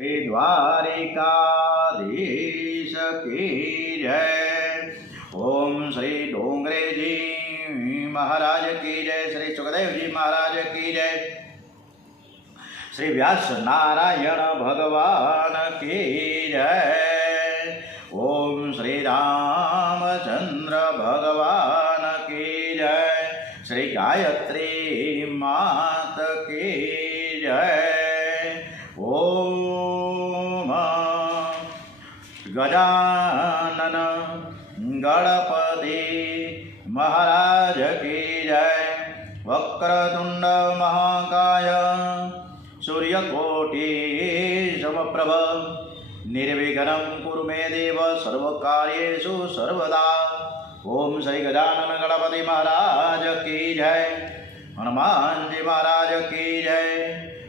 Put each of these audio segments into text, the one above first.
श्री द्वारिकाधीश की जय। ओम श्री डोंगरे जी महाराज की जय। श्री सुखदेव जी महाराज की जय। श्री व्यास नारायण भगवान की जय। ओम श्री रामचंद्र भगवान की जय। श्री गायत्री मात की जय। ओम गजानन गणपति महाराज की जय। वक्रतुंड महाकाय सूर्यकोटि समप्रभ निर्विघ्नं कुरु मे देव सर्वकार्येषु सर्वदा। ओम श्री गजानन गणपति महाराज की जय। हनुमान जी महाराज की जय।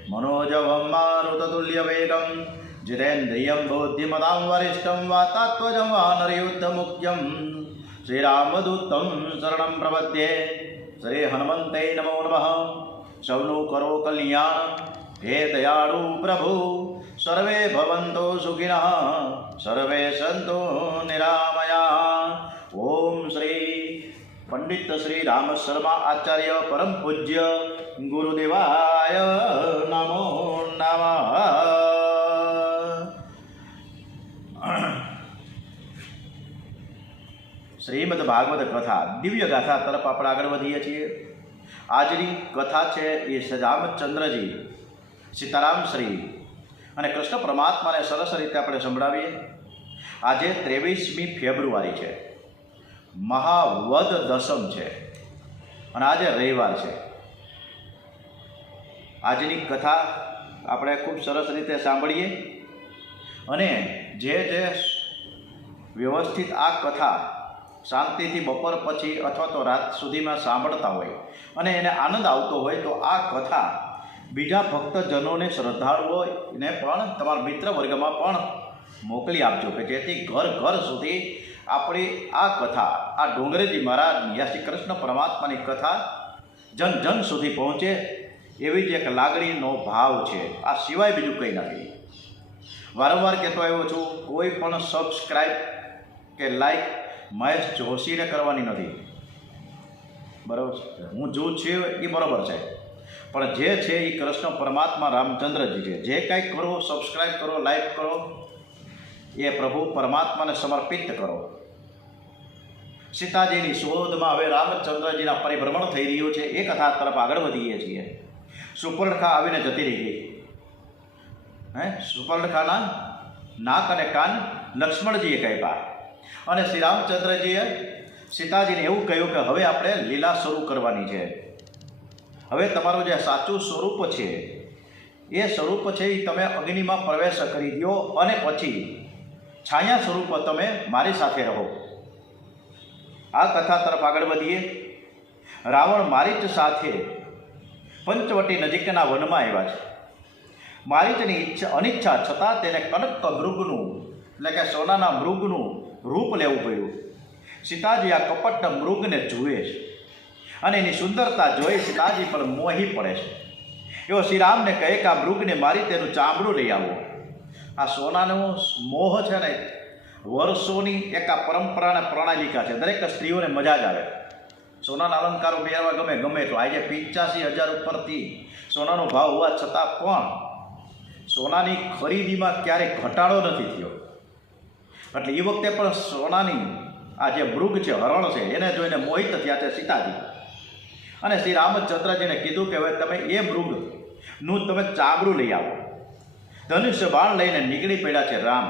मनोजवं मारुततुल्यवेगं जितेन्द्रियं बुद्धिमतां वरिष्ठं वातात्मजं वानरयुद्धमुख्यं श्रीरामदूतं शरणं प्रपद्ये। श्री हनुमन्ते नमो नमः। सौनु करो कल्याण हे दयाळु प्रभु। सर्वे भवन्तु सुखिनः सर्वे सन्तु निरामयाः। ओम श्री पंडित श्री राम शर्मा आचार्य परम पूज्य गुरुदेवाय नमो नमः। श्रीमद् भागवत कथा दिव्य गाथा तरफ આપણે આગળ વધીએ છીએ। આજની કથા છે એ રામચંદ્રજી સીતારામ શ્રી અને કૃષ્ણ પરમાત્માને સરસ રીતે આપણે સંભળાવીએ। આજે 23મી ફેબ્રુઆરી છે, મહાવદ દસમ છે અને આજે રવિવાર છે। આજની કથા આપણે ખૂબ સરસ રીતે સાંભળીએ અને જે વ્યવસ્થિત આ કથા શાંતિથી બપોર પછી અથવા તો રાત સુધીમાં સાંભળતા હોય અને એને આનંદ આવતો હોય તો આ કથા બીજા ભક્તજનોને શ્રદ્ધાળુઓને પણ તમારા મિત્ર વર્ગમાં પણ મોકલી આપજો કે જેથી ઘર ઘર સુધી આપણી આ કથા આ ડોંગરેજી મહારાજની આ શ્રી કૃષ્ણ પરમાત્માની કથા જન જન સુધી પહોંચે એવી જ એક લાગણીનો ભાવ છે। આ સિવાય બીજું કંઈ નથી। વારંવાર કહેતો આવ્યો છું, કોઈ પણ સબસ્ક્રાઈબ કે લાઈક મહેશ જોશીને કરવાની નથી, બરાબર છે? હું જો છે એ બરાબર છે, પણ જે છે એ કૃષ્ણ પરમાત્મા રામચંદ્રજી છે। જે કાંઈ કરો, સબસ્ક્રાઈબ કરો, લાઈક કરો, એ પ્રભુ પરમાત્માને સમર્પિત કરો। સીતાજીની શોધમાં હવે રામચંદ્રજીના પરિભ્રમણ થઈ રહ્યું છે। એ કથા તરફ આગળ વધીએ છીએ। સુપર્ણખા આવીને જતી રહી ગઈ। સુપર્ણખાના નાક અને કાન લક્ષ્મણજીએ કાપ્યા અને શ્રી રામચંદ્રજીએ સીતાજીને એવું કહ્યું કે હવે આપણે લીલા શરૂ કરવાની છે। હવે તમારું જે સાચું સ્વરૂપ છે એ સ્વરૂપ છે એ તમે અગ્નિમાં પ્રવેશ કરી દો અને પછી છાયા સ્વરૂપ તમે મારી સાથે રહો। આ કથા તરફ આગળ વધીએ। રાવણ મારીચ સાથે પંચવટી નજીકના વનમાં આવ્યા છે। મારીચની અનિચ્છા છતાં તેને કનક મૃગનું એટલે કે સોનાના મૃગનું રૂપ લેવું પડ્યું। સીતાજી આ કપટ મૃગને જુએ છે અને એની સુંદરતા જોઈ સીતાજી પર મોહી પડે છે। એવો શ્રીરામને કહે કે આ મૃગને મારી તેનું ચામડું લઈ આવો। આ સોનાનો મોહ છે ને વર્ષોની એક આ પરંપરાના પ્રણાલિકા છે। દરેક સ્ત્રીઓને મજા જ આવે, સોનાના અલંકારો પહેરવા ગમે ગમે તો। આજે 85,000 ઉપરથી સોનાનો ભાવ હોવા છતાં પણ સોનાની ખરીદીમાં ક્યારેય ઘટાડો નથી થયો। એટલે એ વખતે પણ સોનાની આ જે મૃગ છે, હરણ છે, એને જોઈને મોહિત થયા છે સીતાજી। અને શ્રી રામચંદ્રજીને કીધું કે હવે તમે એ મૃગનું તમે ચામડું લઈ આવો। ધનુષ્ય બાણ લઈને નીકળી પડ્યા છે રામ।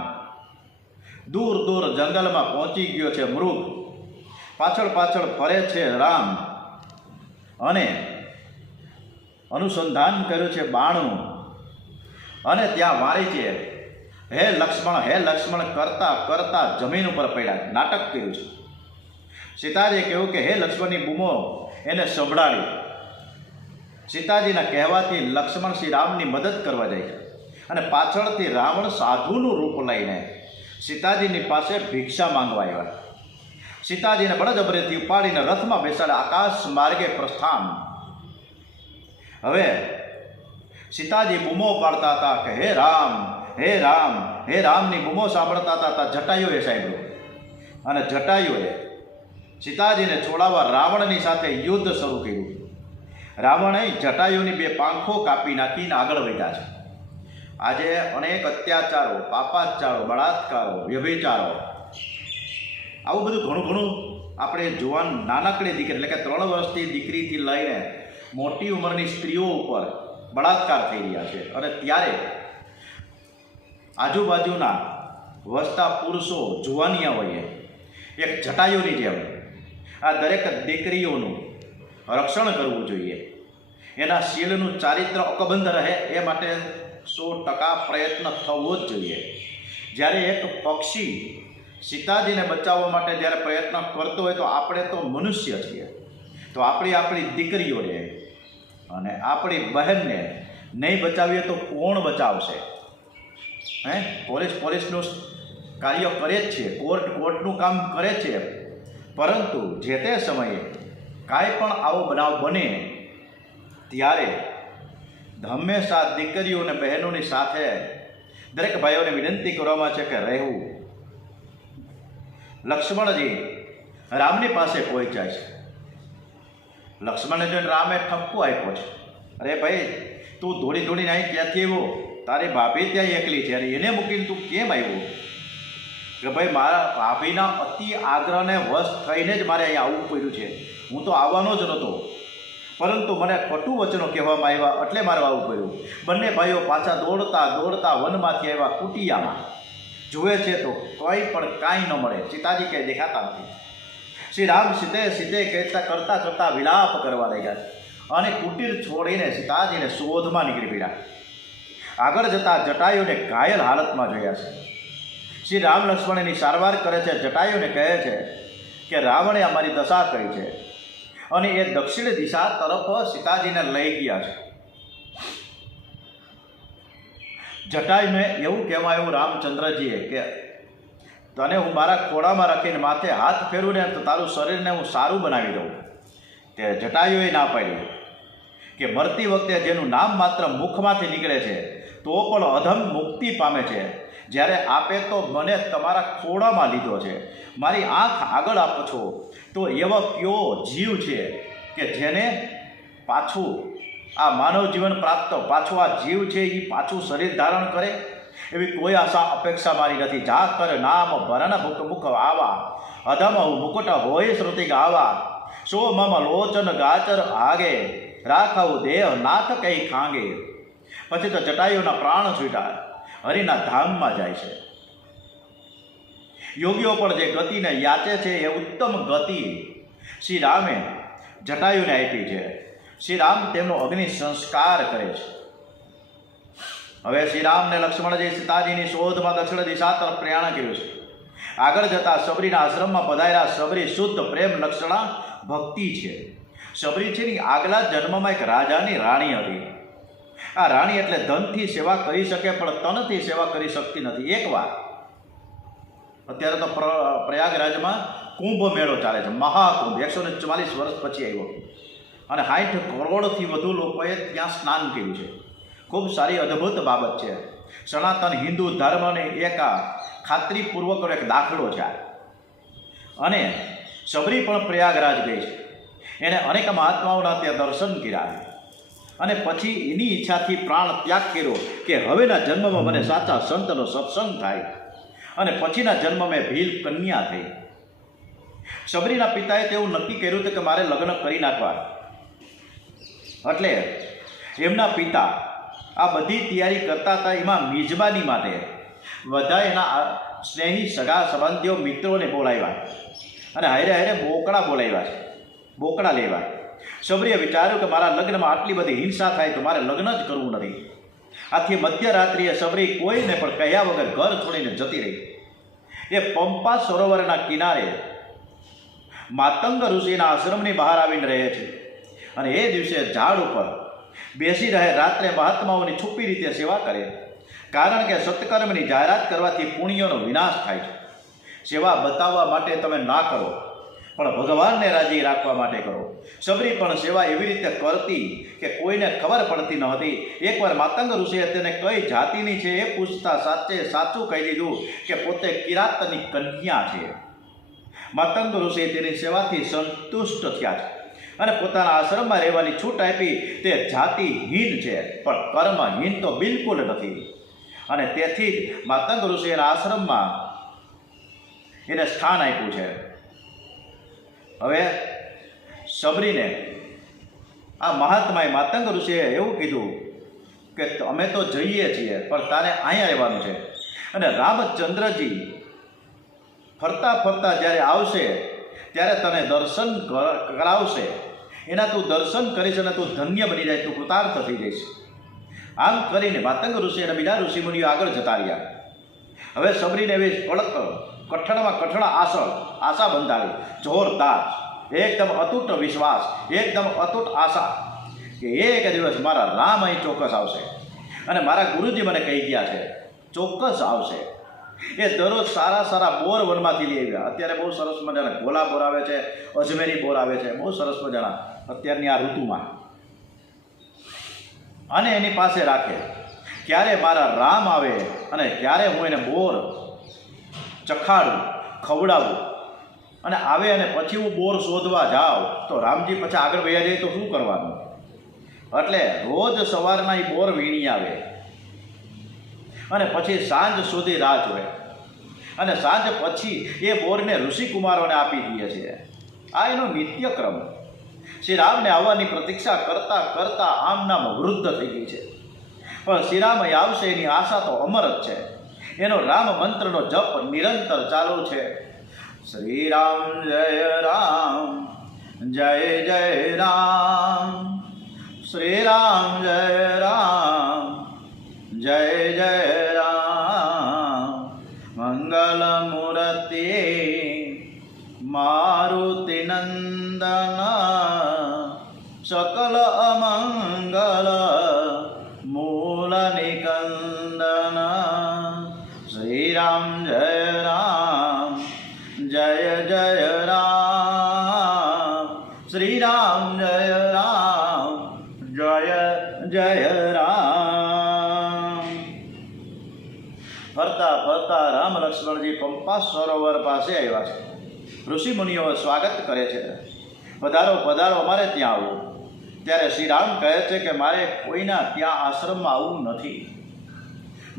દૂર દૂર જંગલમાં પહોંચી ગયો છે મૃગ, પાછળ પાછળ ફરે છે રામ અને અનુસંધાન કર્યું છે બાણનું અને ત્યાં વારી છે હે લક્ષ્મણ કરતા કરતા જમીન ઉપર પડ્યા, નાટક કર્યું છે। સીતાજીએ કહ્યું કે હે લક્ષ્મણની બૂમો એને સંભળાવી। સીતાજીના કહેવાથી લક્ષ્મણ શ્રી રામની મદદ કરવા જાય છે અને પાછળથી રાવણ સાધુનું રૂપ લઈને સીતાજીની પાસે ભિક્ષા માંગવા આવ્યા। સીતાજીને બળજબરીથી ઉપાડીને રથમાં બેસાડે આકાશ માર્ગે પ્રસ્થાન। હવે સીતાજી બૂમો પાડતા હતા કે હે રામ હે રામની બૂમો સાંભળતા હતા જટાયુએ સાંભળ્યું. અને જટાયુએ સીતાજીને છોડાવવા રાવણની સાથે યુદ્ધ શરૂ કર્યું. રાવણે જટાયુની 2 પાંખો કાપી નાખીને આગળ વધ્યા છે. આજે અનેક અત્યાચારો, પાપાચારો, બળાત્કારો, વ્યભિચારો, આવું બધું ઘણું આપણે જુવાન નાનકડી દીકરી એટલે કે 3 વર્ષની દીકરીથી લઈને મોટી ઉંમરની સ્ત્રીઓ ઉપર બળાત્કાર થઈ રહ્યા છે. અને ત્યારે આજુબાજુના વસતા પુરુષો જુવાનિયાઓએ એક જટાયુની જેમ આ દરેક દીકરીઓનું રક્ષણ કરવું જોઈએ, એના શીલનું ચારિત્ર અકબંધ રહે એ માટે 100% પ્રયત્ન થવો જ જોઈએ. જ્યારે એક પક્ષી સીતાજીને બચાવવા માટે જ્યારે પ્રયત્ન કરતો હોય તો આપણે તો મનુષ્ય છીએ, તો આપણી દીકરીઓને અને આપણી બહેનને નહીં બચાવીએ તો કોણ બચાવશે? પોલીસનું કાર્ય કરે જ છે, કોર્ટનું કામ કરે છે, પરંતુ જે તે સમયે કાંઈ પણ આવો બનાવ બને ત્યારે હંમેશા દીકરીઓ અને બહેનોની સાથે દરેક ભાઈઓને વિનંતી કરવામાં છે કે રહેવું. લક્ષ્મણજી રામની પાસે પહોંચ્યા છે. લક્ષ્મણને જોઈને રામે ઠપકો આપ્યો છે, અરે ભાઈ તું દોડીને અહીં ક્યાંથી આવ્યો? તારી ભાભી ત્યાં એકલી છે અને એને મૂકીને તું કેમ આવ્યો? કે ભાઈ મારા ભાભીના અતિ આગ્રહને વશ થઈને જ મારે અહીંયા આવવું પડ્યું છે. હું તો આવવાનો જ નહોતો, પરંતુ મને કટુ વચનો કહેવામાં આવ્યા એટલે મારે આવવું પડ્યું. બંને ભાઈઓ પાછા દોડતા વનમાંથી આવ્યા કુટિયામાં. જુએ છે તો કાંઈ ન મળે. સીતાજી ક્યાંય દેખાતા નથી. શ્રી રામ સીધે કરતા વિલાપ કરવા લાગ્યા અને કુટીર છોડીને સીતાજીને શોધમાં નીકળી પડ્યા. આગળ જતા જટાયુને ઘાયલ હાલતમાં જોયા છે. શ્રી રામ લક્ષ્મણની સારવાર કરે છે. જટાયુને કહે છે કે રાવણે અમારી દશા કરી છે અને એ દક્ષિણ દિશા તરફ સીતાજીને લઈ ગયા છે. જટાયુને એવું કહેવાયું રામચંદ્રજીએ કે તને હું મારા ખોળામાં રાખીને માથે હાથ ફેરવું ને તો તારું શરીરને હું સારું બનાવી દઉં. તે જટાયુએ ના પાડ્યું કે મરતી વખતે જેનું નામ માત્ર મુખમાંથી નીકળે છે તો પણ અધમ મુક્તિ પામે છે. જ્યારે આપે તો મને તમારા ખોળામાં લીધો છે, મારી આંખ આગળ આપો છો, તો એવો કયો જીવ છે કે જેને પાછું આ માનવ જીવન પ્રાપ્ત પાછું આ જીવ છે એ પાછું શરીર ધારણ કરે? એવી કોઈ આશા અપેક્ષા મારી નથી. જા કર નામ ભરણ મુખ આવા અધમ મુકુટ હોય શ્રુતિ ગાવા સો મમ લોચન ગાચર આગે રાખાવું દેહ નાથ કઈ ખાંગે. પછી તો જટાયુના પ્રાણ છૂટા હરિના ધામમાં જાય છે. યોગીઓ પણ જે ગતિને યાચે છે એ ઉત્તમ ગતિ શ્રી રામે જટાયુને આપી છે. શ્રી રામ તેમનો અગ્નિ સંસ્કાર કરે છે. હવે શ્રી રામને લક્ષ્મણજી સીતાજીની શોધમાં દક્ષિણ દિશા તરફ પ્રયાણ કર્યું છે. આગળ જતા સબરીના આશ્રમમાં પધાર્યા. સબરી શુદ્ધ પ્રેમ લક્ષણા ભક્તિ છે. સબરી છે ને આગલા જન્મમાં એક રાજાની રાણી હતી. આ રાણી એટલે ધનથી સેવા કરી શકે પણ તનથી સેવા કરી શકતી નથી. એકવાર અત્યારે તો પ્રયાગરાજમાં કુંભ મેળો ચાલે છે, મહાકુંભ 144 વર્ષ પછી આવ્યો અને 60 કરોડથી વધુ લોકોએ ત્યાં સ્નાન કર્યું છે. ખૂબ સારી અદ્ભુત બાબત છે. સનાતન હિન્દુ ધર્મને એક ખાતરીપૂર્વકનો એક દાખલો છે. અને સબરી પણ પ્રયાગરાજ ગઈ છે. એણે અનેક મહાત્માઓના ત્યાં દર્શન કર્યા અને પછી એની ઈચ્છાથી પ્રાણ ત્યાગ કર્યો કે હવેના જન્મમાં મને સાચા સંતનો સત્સંગ થાય અને પછીના જન્મમાં ભીલ કન્યા થઈ. સબરીના પિતાએ તેવું નક્કી કર્યું હતું કે મારે લગ્ન કરી નાખવા. એટલે એમના પિતા આ બધી તૈયારી કરતા હતા. એમાં મિજબાની માટે બધા એના સ્નેહી સગા સંબંધીઓ મિત્રોને બોલાવ્યા અને હારે બોકડા બોલાવ્યા છે, બોકડા લેવા. સબરીએ વિચાર્યું કે મારા લગ્નમાં આટલી બધી હિંસા થાય તો મારે લગ્ન જ કરવું નથી. આથી મધ્યરાત્રિએ સબરી કોઈને પણ કહ્યા વગર ઘર છોડીને જતી રહી. એ પંપા સરોવરના કિનારે માતંગ ઋષિના આશ્રમની બહાર આવીને રહે છે અને એ દિવસે ઝાડ ઉપર બેસી રહે. રાત્રે મહાત્માઓની છુપી રીતે સેવા કરે, કારણ કે સત્કર્મની જાહેરાત કરવાથી પુણ્યનો વિનાશ થાય છે. સેવા બતાવવા માટે તમે ના કરો પણ ભગવાનને રાજી રાખવા માટે કરો. સબરી પણ સેવા એવી રીતે કરતી કે કોઈને ખબર પડતી ન હતી. એકવાર માતંગ ઋષિએ તેને કઈ જાતિની છે એ પૂછતા સાચું કહી દીધું કે પોતે કિરાતની કન્યા છે. માતંગ ઋષિ તેની સેવાથી સંતુષ્ટ થયા છે અને પોતાના આશ્રમમાં રહેવાની છૂટ આપી. તે જાતિહીન છે પણ કર્મહીન તો બિલકુલ નથી. અને તેથી જ માતંગ ઋષિ એના આશ્રમમાં એને સ્થાન આપ્યું છે. હવે સબરીને આ મહાત્માએ માતંગ ઋષિએ એવું કીધું કે અમે તો જઈએ છીએ પણ તારે અહીંયા રહેવાનું છે. અને રામચંદ્રજી ફરતા ફરતા જ્યારે આવશે ત્યારે તને દર્શન કરાવશે. એના તું દર્શન કરીશ અને તું ધન્ય બની જાય, તું કૃતાર્થ થઈ જઈશ. આમ કરીને માતંગ ઋષિ અને બીજા ઋષિમુનિઓ આગળ જતા રહ્યા. હવે સબરીને એવી કઠણમાં કઠણ આશા બંધાવી. જોરદાર, એકદમ અતૂટ વિશ્વાસ, એકદમ અતૂટ આશા કે એક દિવસ મારા રામ અહીં ચોક્કસ આવશે અને મારા ગુરુજી મને કહી ગયા છે ચોક્કસ આવશે. એ દરરોજ સારા બોર વનમાંથી લઈ આવ્યા. અત્યારે બહુ સરસ મજાના ગોલા બોર આવે છે, અજમેરી બોર આવે છે, બહુ સરસ મજાના અત્યારની આ ઋતુમાં. અને એની પાસે રાખે. ક્યારે મારા રામ આવે અને ક્યારે હું એને બોર ચખાડું, ખવડાવું અને આવે અને પછી હું બોર શોધવા જાઉં તો રામજી પછી આગળ વયા જાય તો શું કરવાનું? એટલે રોજ સવારના એ બોર વીણી આવે અને પછી સાંજ સુધી રાહ જોવે અને સાંજ પછી એ બોરને ઋષિકુમારોને આપી દે છે. આ એનો નિત્યક્રમ. શ્રી રામને આવવાની પ્રતીક્ષા કરતાં કરતાં આમ નામ વૃદ્ધ થઈ ગઈ છે. પણ શ્રીરામ આવશે એની આશા તો અમર જ છે. એનો રામ મંત્રનો જપ નિરંતર ચાલુ છે. શ્રી રામ જય રામ, જય જય રામ, શ્રી રામ જય રામ, જય જય રામ. મંગલ મૂર્તિ મારુતિ નંદન, સકલ અમંગલ મૂલ નિકંદન. શ્રી રામ જય રામ, જય જય રામ, શ્રી રામ જય રામ, જય જય રામ. ફરતા ફરતા રામ લક્ષ્મણજી પંપા સરોવર પાસે આવ્યા છે. ઋષિ મુનિઓ સ્વાગત કરે છે. પધારો પધારો, અમારે ત્યાં આવો. ત્યારે શ્રી રામ કહે છે કે મારે કોઈના ત્યાં આશ્રમમાં આવવું નથી.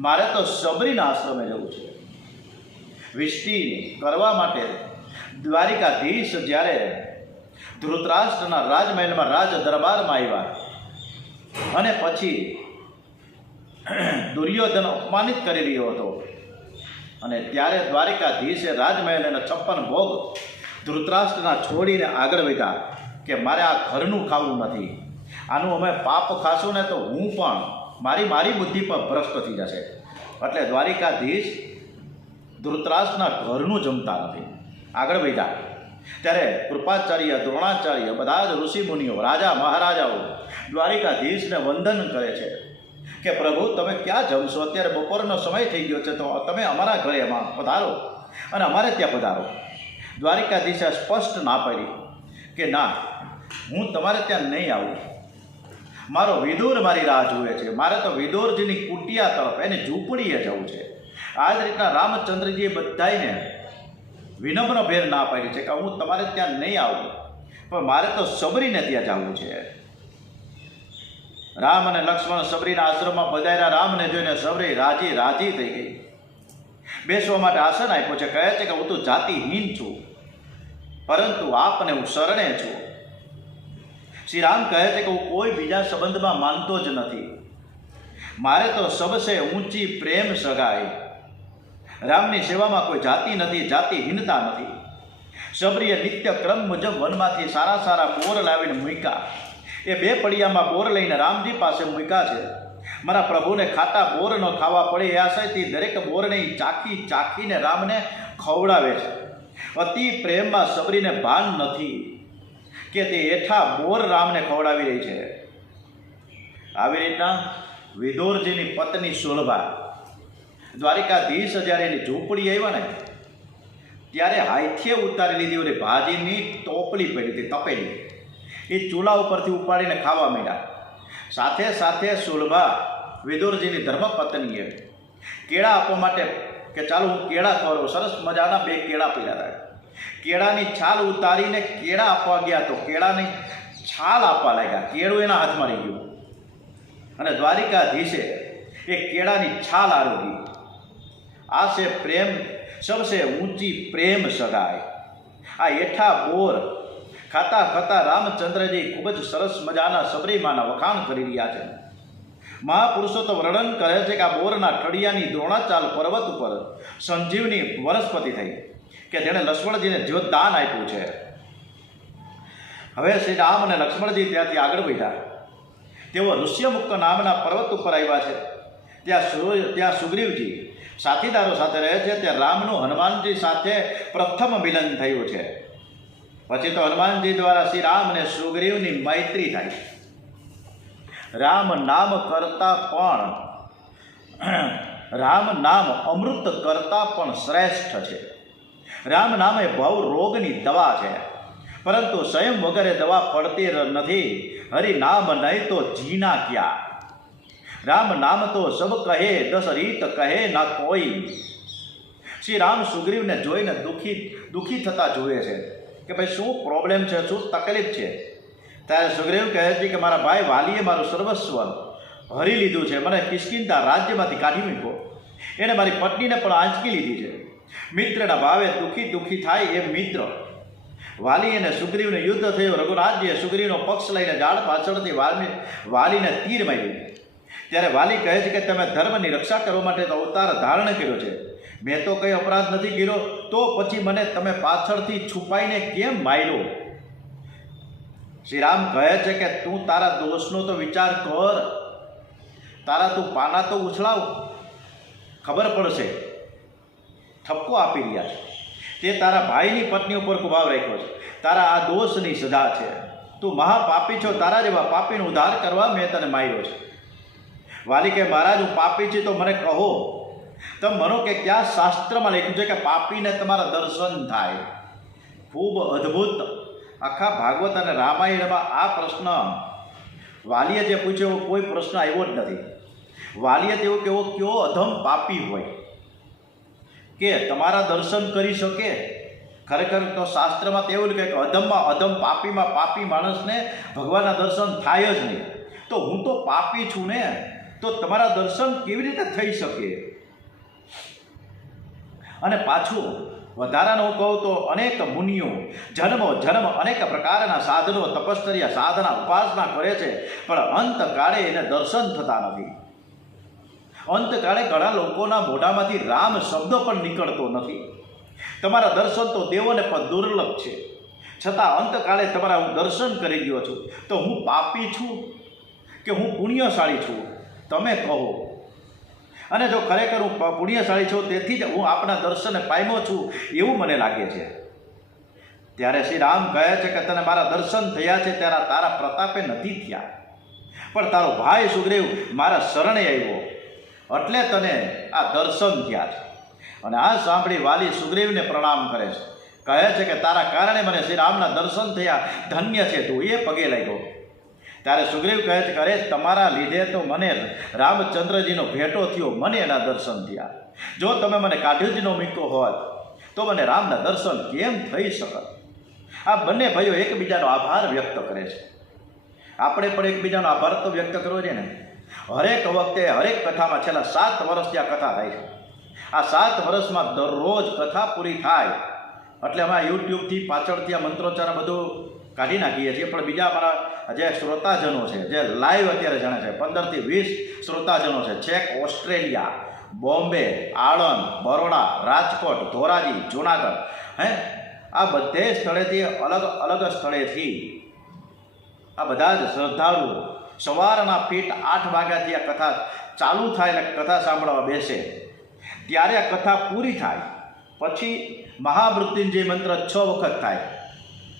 મારે તો સબરીના આશ્રમે જવું છે. વિષ્ટિ કરવા માટે દ્વારિકાધીશ જ્યારે ધૃતરાષ્ટ્રના રાજમહેલમાં રાજ દરબારમાં આવ્યા અને પછી દુર્યોધન અપમાનિત કરી રહ્યો હતો અને ત્યારે દ્વારિકાધીશે રાજમહેલ 56 ભોગ ધૃતરાષ્ટ્રના છોડીને આગળ વધ્યા કે મારે આ ઘરનું ખાવું નથી. આનું અમે પાપ ખાશું ને તો હું પણ મારી બુદ્ધિ પર ભ્રષ્ટ થઈ જશે. એટલે દ્વારિકાધીશ ધૃતરાષ્ટ્રના ઘરનું જમતા નથી, આગળ વધ્યા. ત્યારે કૃપાચાર્ય, દ્રોણાચાર્ય, બધા જ ઋષિમુનિઓ, રાજા મહારાજાઓ દ્વારિકાધીશને વંદન કરે છે કે પ્રભુ તમે ક્યાં જમશો? અત્યારે બપોરનો સમય થઈ ગયો છે તો તમે અમારા ઘરે એમાં પધારો અને અમારે ત્યાં પધારો. દ્વારિકાધીશે સ્પષ્ટ ના પાડી કે ના, હું તમારે ત્યાં નહીં આવું. મારો વિદુર મારી રાહ જુએ છે. મારે તો વિદુરજીની કુટિયા તરફ, એની ઝૂંપડીએ જવું છે. આ જ રીતના રામચંદ્રજીએ બધાને વિનમ્ર ભેર ના પાડી છે કે હું તમારે ત્યાં નહીં આવું, પણ મારે તો સબરીને ત્યાં જવું છે. રામ અને લક્ષ્મણ સબરીના આશ્રમમાં પધાર્યા. રામને જોઈને સબરી રાજી થઈ ગઈ. બેસવા માટે આસન આપ્યું છે. કહે છે કે હું તો જાતિહીન છું, પરંતુ આપને હું શરણે છું. શ્રી રામ કહે છે કે હું કોઈ બીજા સંબંધમાં માનતો જ નથી. મારે તો સબસે ઊંચી પ્રેમ સગાઈ. રામની સેવામાં કોઈ જાતિ નથી, જાતિહીનતા નથી. સબરીએ નિત્ય ક્રમ મુજબ વનમાંથી સારા બોર લાવીને મૂક્યા. એ 2 પડિયામાં બોર લઈને રામજી પાસે મૂક્યા છે. મારા પ્રભુને ખાટા બોર ન ખાવા પડે એ આશયથી દરેક બોરને ચાખીને રામને ખવડાવે છે. અતિ પ્રેમમાં સબરીને ભાન નથી કે તે એઠા બોર રામને ખવડાવી રહી છે. આવી રીતના વિદુરજીની પત્ની સુલભા દ્વારિકાધીશ જ્યારે એની ઝૂંપડી આવ્યા ને ત્યારે હાથે ઉતારી લીધી ઓલી ભાજીની ટોપલી પડી હતી તપેલી, એ ચૂલા ઉપરથી ઉપાડીને ખાવા માંડ્યા. સાથે સાથે સુલભા વિદુરજીની ધર્મપત્નીએ કેળા આપવા માટે કે ચાલો હું કેળા ખવડાવું, સરસ મજાના 2 કેળા પીડા હતા. કેળાની છાલ ઉતારીને કેળા આપવા ગયા તો કેળાની છાલ આપવા લાગ્યા, કેળું એના હાથમાં રહી ગયું અને દ્વારિકાધીશે એ કેળાની છાલ આરોગી. આ છે પ્રેમ, સબસે ઊંચી પ્રેમ સગાય. આ એઠા બોર ખાતા ખાતા રામચંદ્રજી ખૂબ જ સરસ મજાના સબરીમાના વખાણ કરી રહ્યા છે. મહાપુરુષો તો વર્ણન કરે છે કે આ બોરના ઠળિયાની દ્રોણાચાલ પર્વત ઉપર સંજીવની વનસ્પતિ થઈ કે જેણે લક્ષ્મણજીને જીવતદાન આપ્યું છે. હવે શ્રી રામ અને લક્ષ્મણજી ત્યાંથી આગળ વધ્યા. તેઓ ઋષ્યમુખ નામના પર્વત ઉપર આવ્યા છે. ત્યાં સુગ્રીવજી સાથીદારો સાથે રહે છે. ત્યાં રામનું હનુમાનજી સાથે પ્રથમ મિલન થયું છે. પછી તો હનુમાનજી દ્વારા શ્રી રામ અને સુગ્રીવની મૈત્રી થાય. રામ નામ કરતા પણ રામ નામ અમૃત કરતા પણ શ્રેષ્ઠ છે. રામ નામ એ ભવ રોગની દવા છે, પરંતુ સ્વયં વગરે દવા પડતી નથી. હરિ નામ નહીં તો જીના ક્યાં. રામ નામ તો સબ કહે, 10 રીત કહે ના કોઈ. શ્રી રામ સુગ્રીવને જોઈને દુઃખી થતા જુએ છે કે ભાઈ શું પ્રોબ્લેમ છે, શું તકલીફ છે. ત્યારે સુગ્રીવ કહે છે કે મારા ભાઈ વાલીએ મારું સર્વસ્વ હરી લીધું છે, મને કિષ્કિંધા રાજ્યમાંથી કાઢી મૂક્યો, એણે મારી પત્નીને પણ આંચકી લીધી છે. મિત્રના ભાવે દુઃખી થાય એ મિત્ર. વાલી અને સુગ્રીવને યુદ્ધ થયું. રઘુનાથજીએ સુગ્રીવનો પક્ષ લઈને ઝાડ પાછળથી વાલીને તીર માર્યું. ત્યારે વાલી કહે છે કે તમે ધર્મની રક્ષા કરવા માટે તો અવતાર ધારણ કર્યો છે, મેં તો કંઈ અપરાધ નથી કર્યો, તો પછી મને તમે પાછળથી છુપાઈને કેમ માર્યો? શ્રી રામ કહે છે કે તું તારા દોષનો તો વિચાર કર, તું પાના તો ઉછળાવ, ખબર પડશે. ઠપકો આપી રહ્યા છે. તે તારા ભાઈની પત્ની ઉપર કુભાવ રાખ્યો છે. તારા આ દોષની સજા છે. તું મહાપાપી છો. તારા જેવા પાપીનો ઉદ્ધાર કરવા મેં તને માર્યો છે. વાલી કે મહારાજ હું પાપી છું તો મને કહો, તમે મનો કે ક્યાં શાસ્ત્રમાં લખ્યું છે કે પાપીને તમારા દર્શન થાય? ખૂબ અદ્ભુત. આખા ભાગવત અને રામાયણમાં આ પ્રશ્ન વાલીએ જે પૂછ્યો એવો કોઈ પ્રશ્ન આવ્યો જ નથી. વાલીએ તેવું કેવો કયો અધમ પાપી હોય કે તમારા દર્શન કરી શકે? ખરેખર તો શાસ્ત્રમાં તો એવું કહે કે અધમમાં અધમ, પાપીમાં પાપી માણસને ભગવાનના દર્શન થાય જ નહીં. તો હું તો પાપી છું ને, તો તમારા દર્શન કેવી રીતે થઈ શકે? અને પાછું વધારાનું હું કહું તો અનેક મુનિઓ જન્મ અનેક પ્રકારના સાધનો, તપશ્ચર્યા, સાધના, ઉપાસના કરે છે, પણ અંતકાળે એને દર્શન થતા નથી. અંતકાળે ઘણા લોકોના મોઢામાંથી રામ શબ્દ પણ નીકળતો નથી. તમારા દર્શન તો દેવોને પણ દુર્લભ છે, છતાં અંતકાળે તમારા હું દર્શન કરી ગયો છું. તો હું પાપી છું કે હું પુણ્યશાળી છું? તમે કહો. અને જો ખરેખર હું પુણ્યશાળી છું તેથી જ હું આપણા દર્શને પામ્યો છું એવું મને લાગે છે. ત્યારે શ્રી રામ કહે છે કે તને મારા દર્શન થયા છે ત્યારે તારા પ્રતાપે નથી થયા, પણ તારો ભાઈ સુગ્રીવ મારા શરણે આવ્યો એટલે તને આ દર્શન થયા છે. અને આ સાંભળી વાલી સુગ્રીવને પ્રણામ કરે છે. કહે છે કે તારા કારણે મને શ્રી રામના દર્શન થયા, ધન્ય છે તું. એ પગે લાગ્યો. ત્યારે સુગ્રીવ કહે છે કે અરે તમારા લીધે તો મને રામચંદ્રજીનો ભેટો થયો, મને એના દર્શન થયા. જો તમે મને કાઢી જ ન મૂક્યો હોત તો મને રામના દર્શન કેમ થઈ શકત? આ બંને ભાઈઓ એકબીજાનો આભાર વ્યક્ત કરે છે. આપણે પણ એકબીજાનો આભાર તો વ્યક્ત કરવો છે ને. હરેક વખતે હરેક કથામાં છેલ્લા 7 વર્ષથી આ કથા થાય છે. આ 7 વર્ષમાં દરરોજ કથા પૂરી થાય એટલે અમે યુટ્યુબથી પાછળથી આ મંત્રોચ્ચાર બધું કાઢી નાખીએ છીએ, પણ બીજા અમારા જે શ્રોતાજનો છે જે લાઈવ અત્યારે જાણે છે 15 થી 20 શ્રોતાજનો છે, છેક ઓસ્ટ્રેલિયા, બોમ્બે, આણંદ, બરોડા, રાજકોટ, ધોરાજી, જૂનાગઢ, આ બધે સ્થળેથી અલગ અલગ સ્થળેથી આ બધા જ શ્રદ્ધાળુઓ સવારના પીટ 8 વાગ્યાથી આ કથા ચાલુ થાય એટલે કથા સાંભળવા બેસે. ત્યારે આ કથા પૂરી થાય પછી મહામૃત્યુંજય મંત્ર 6 વખત થાય.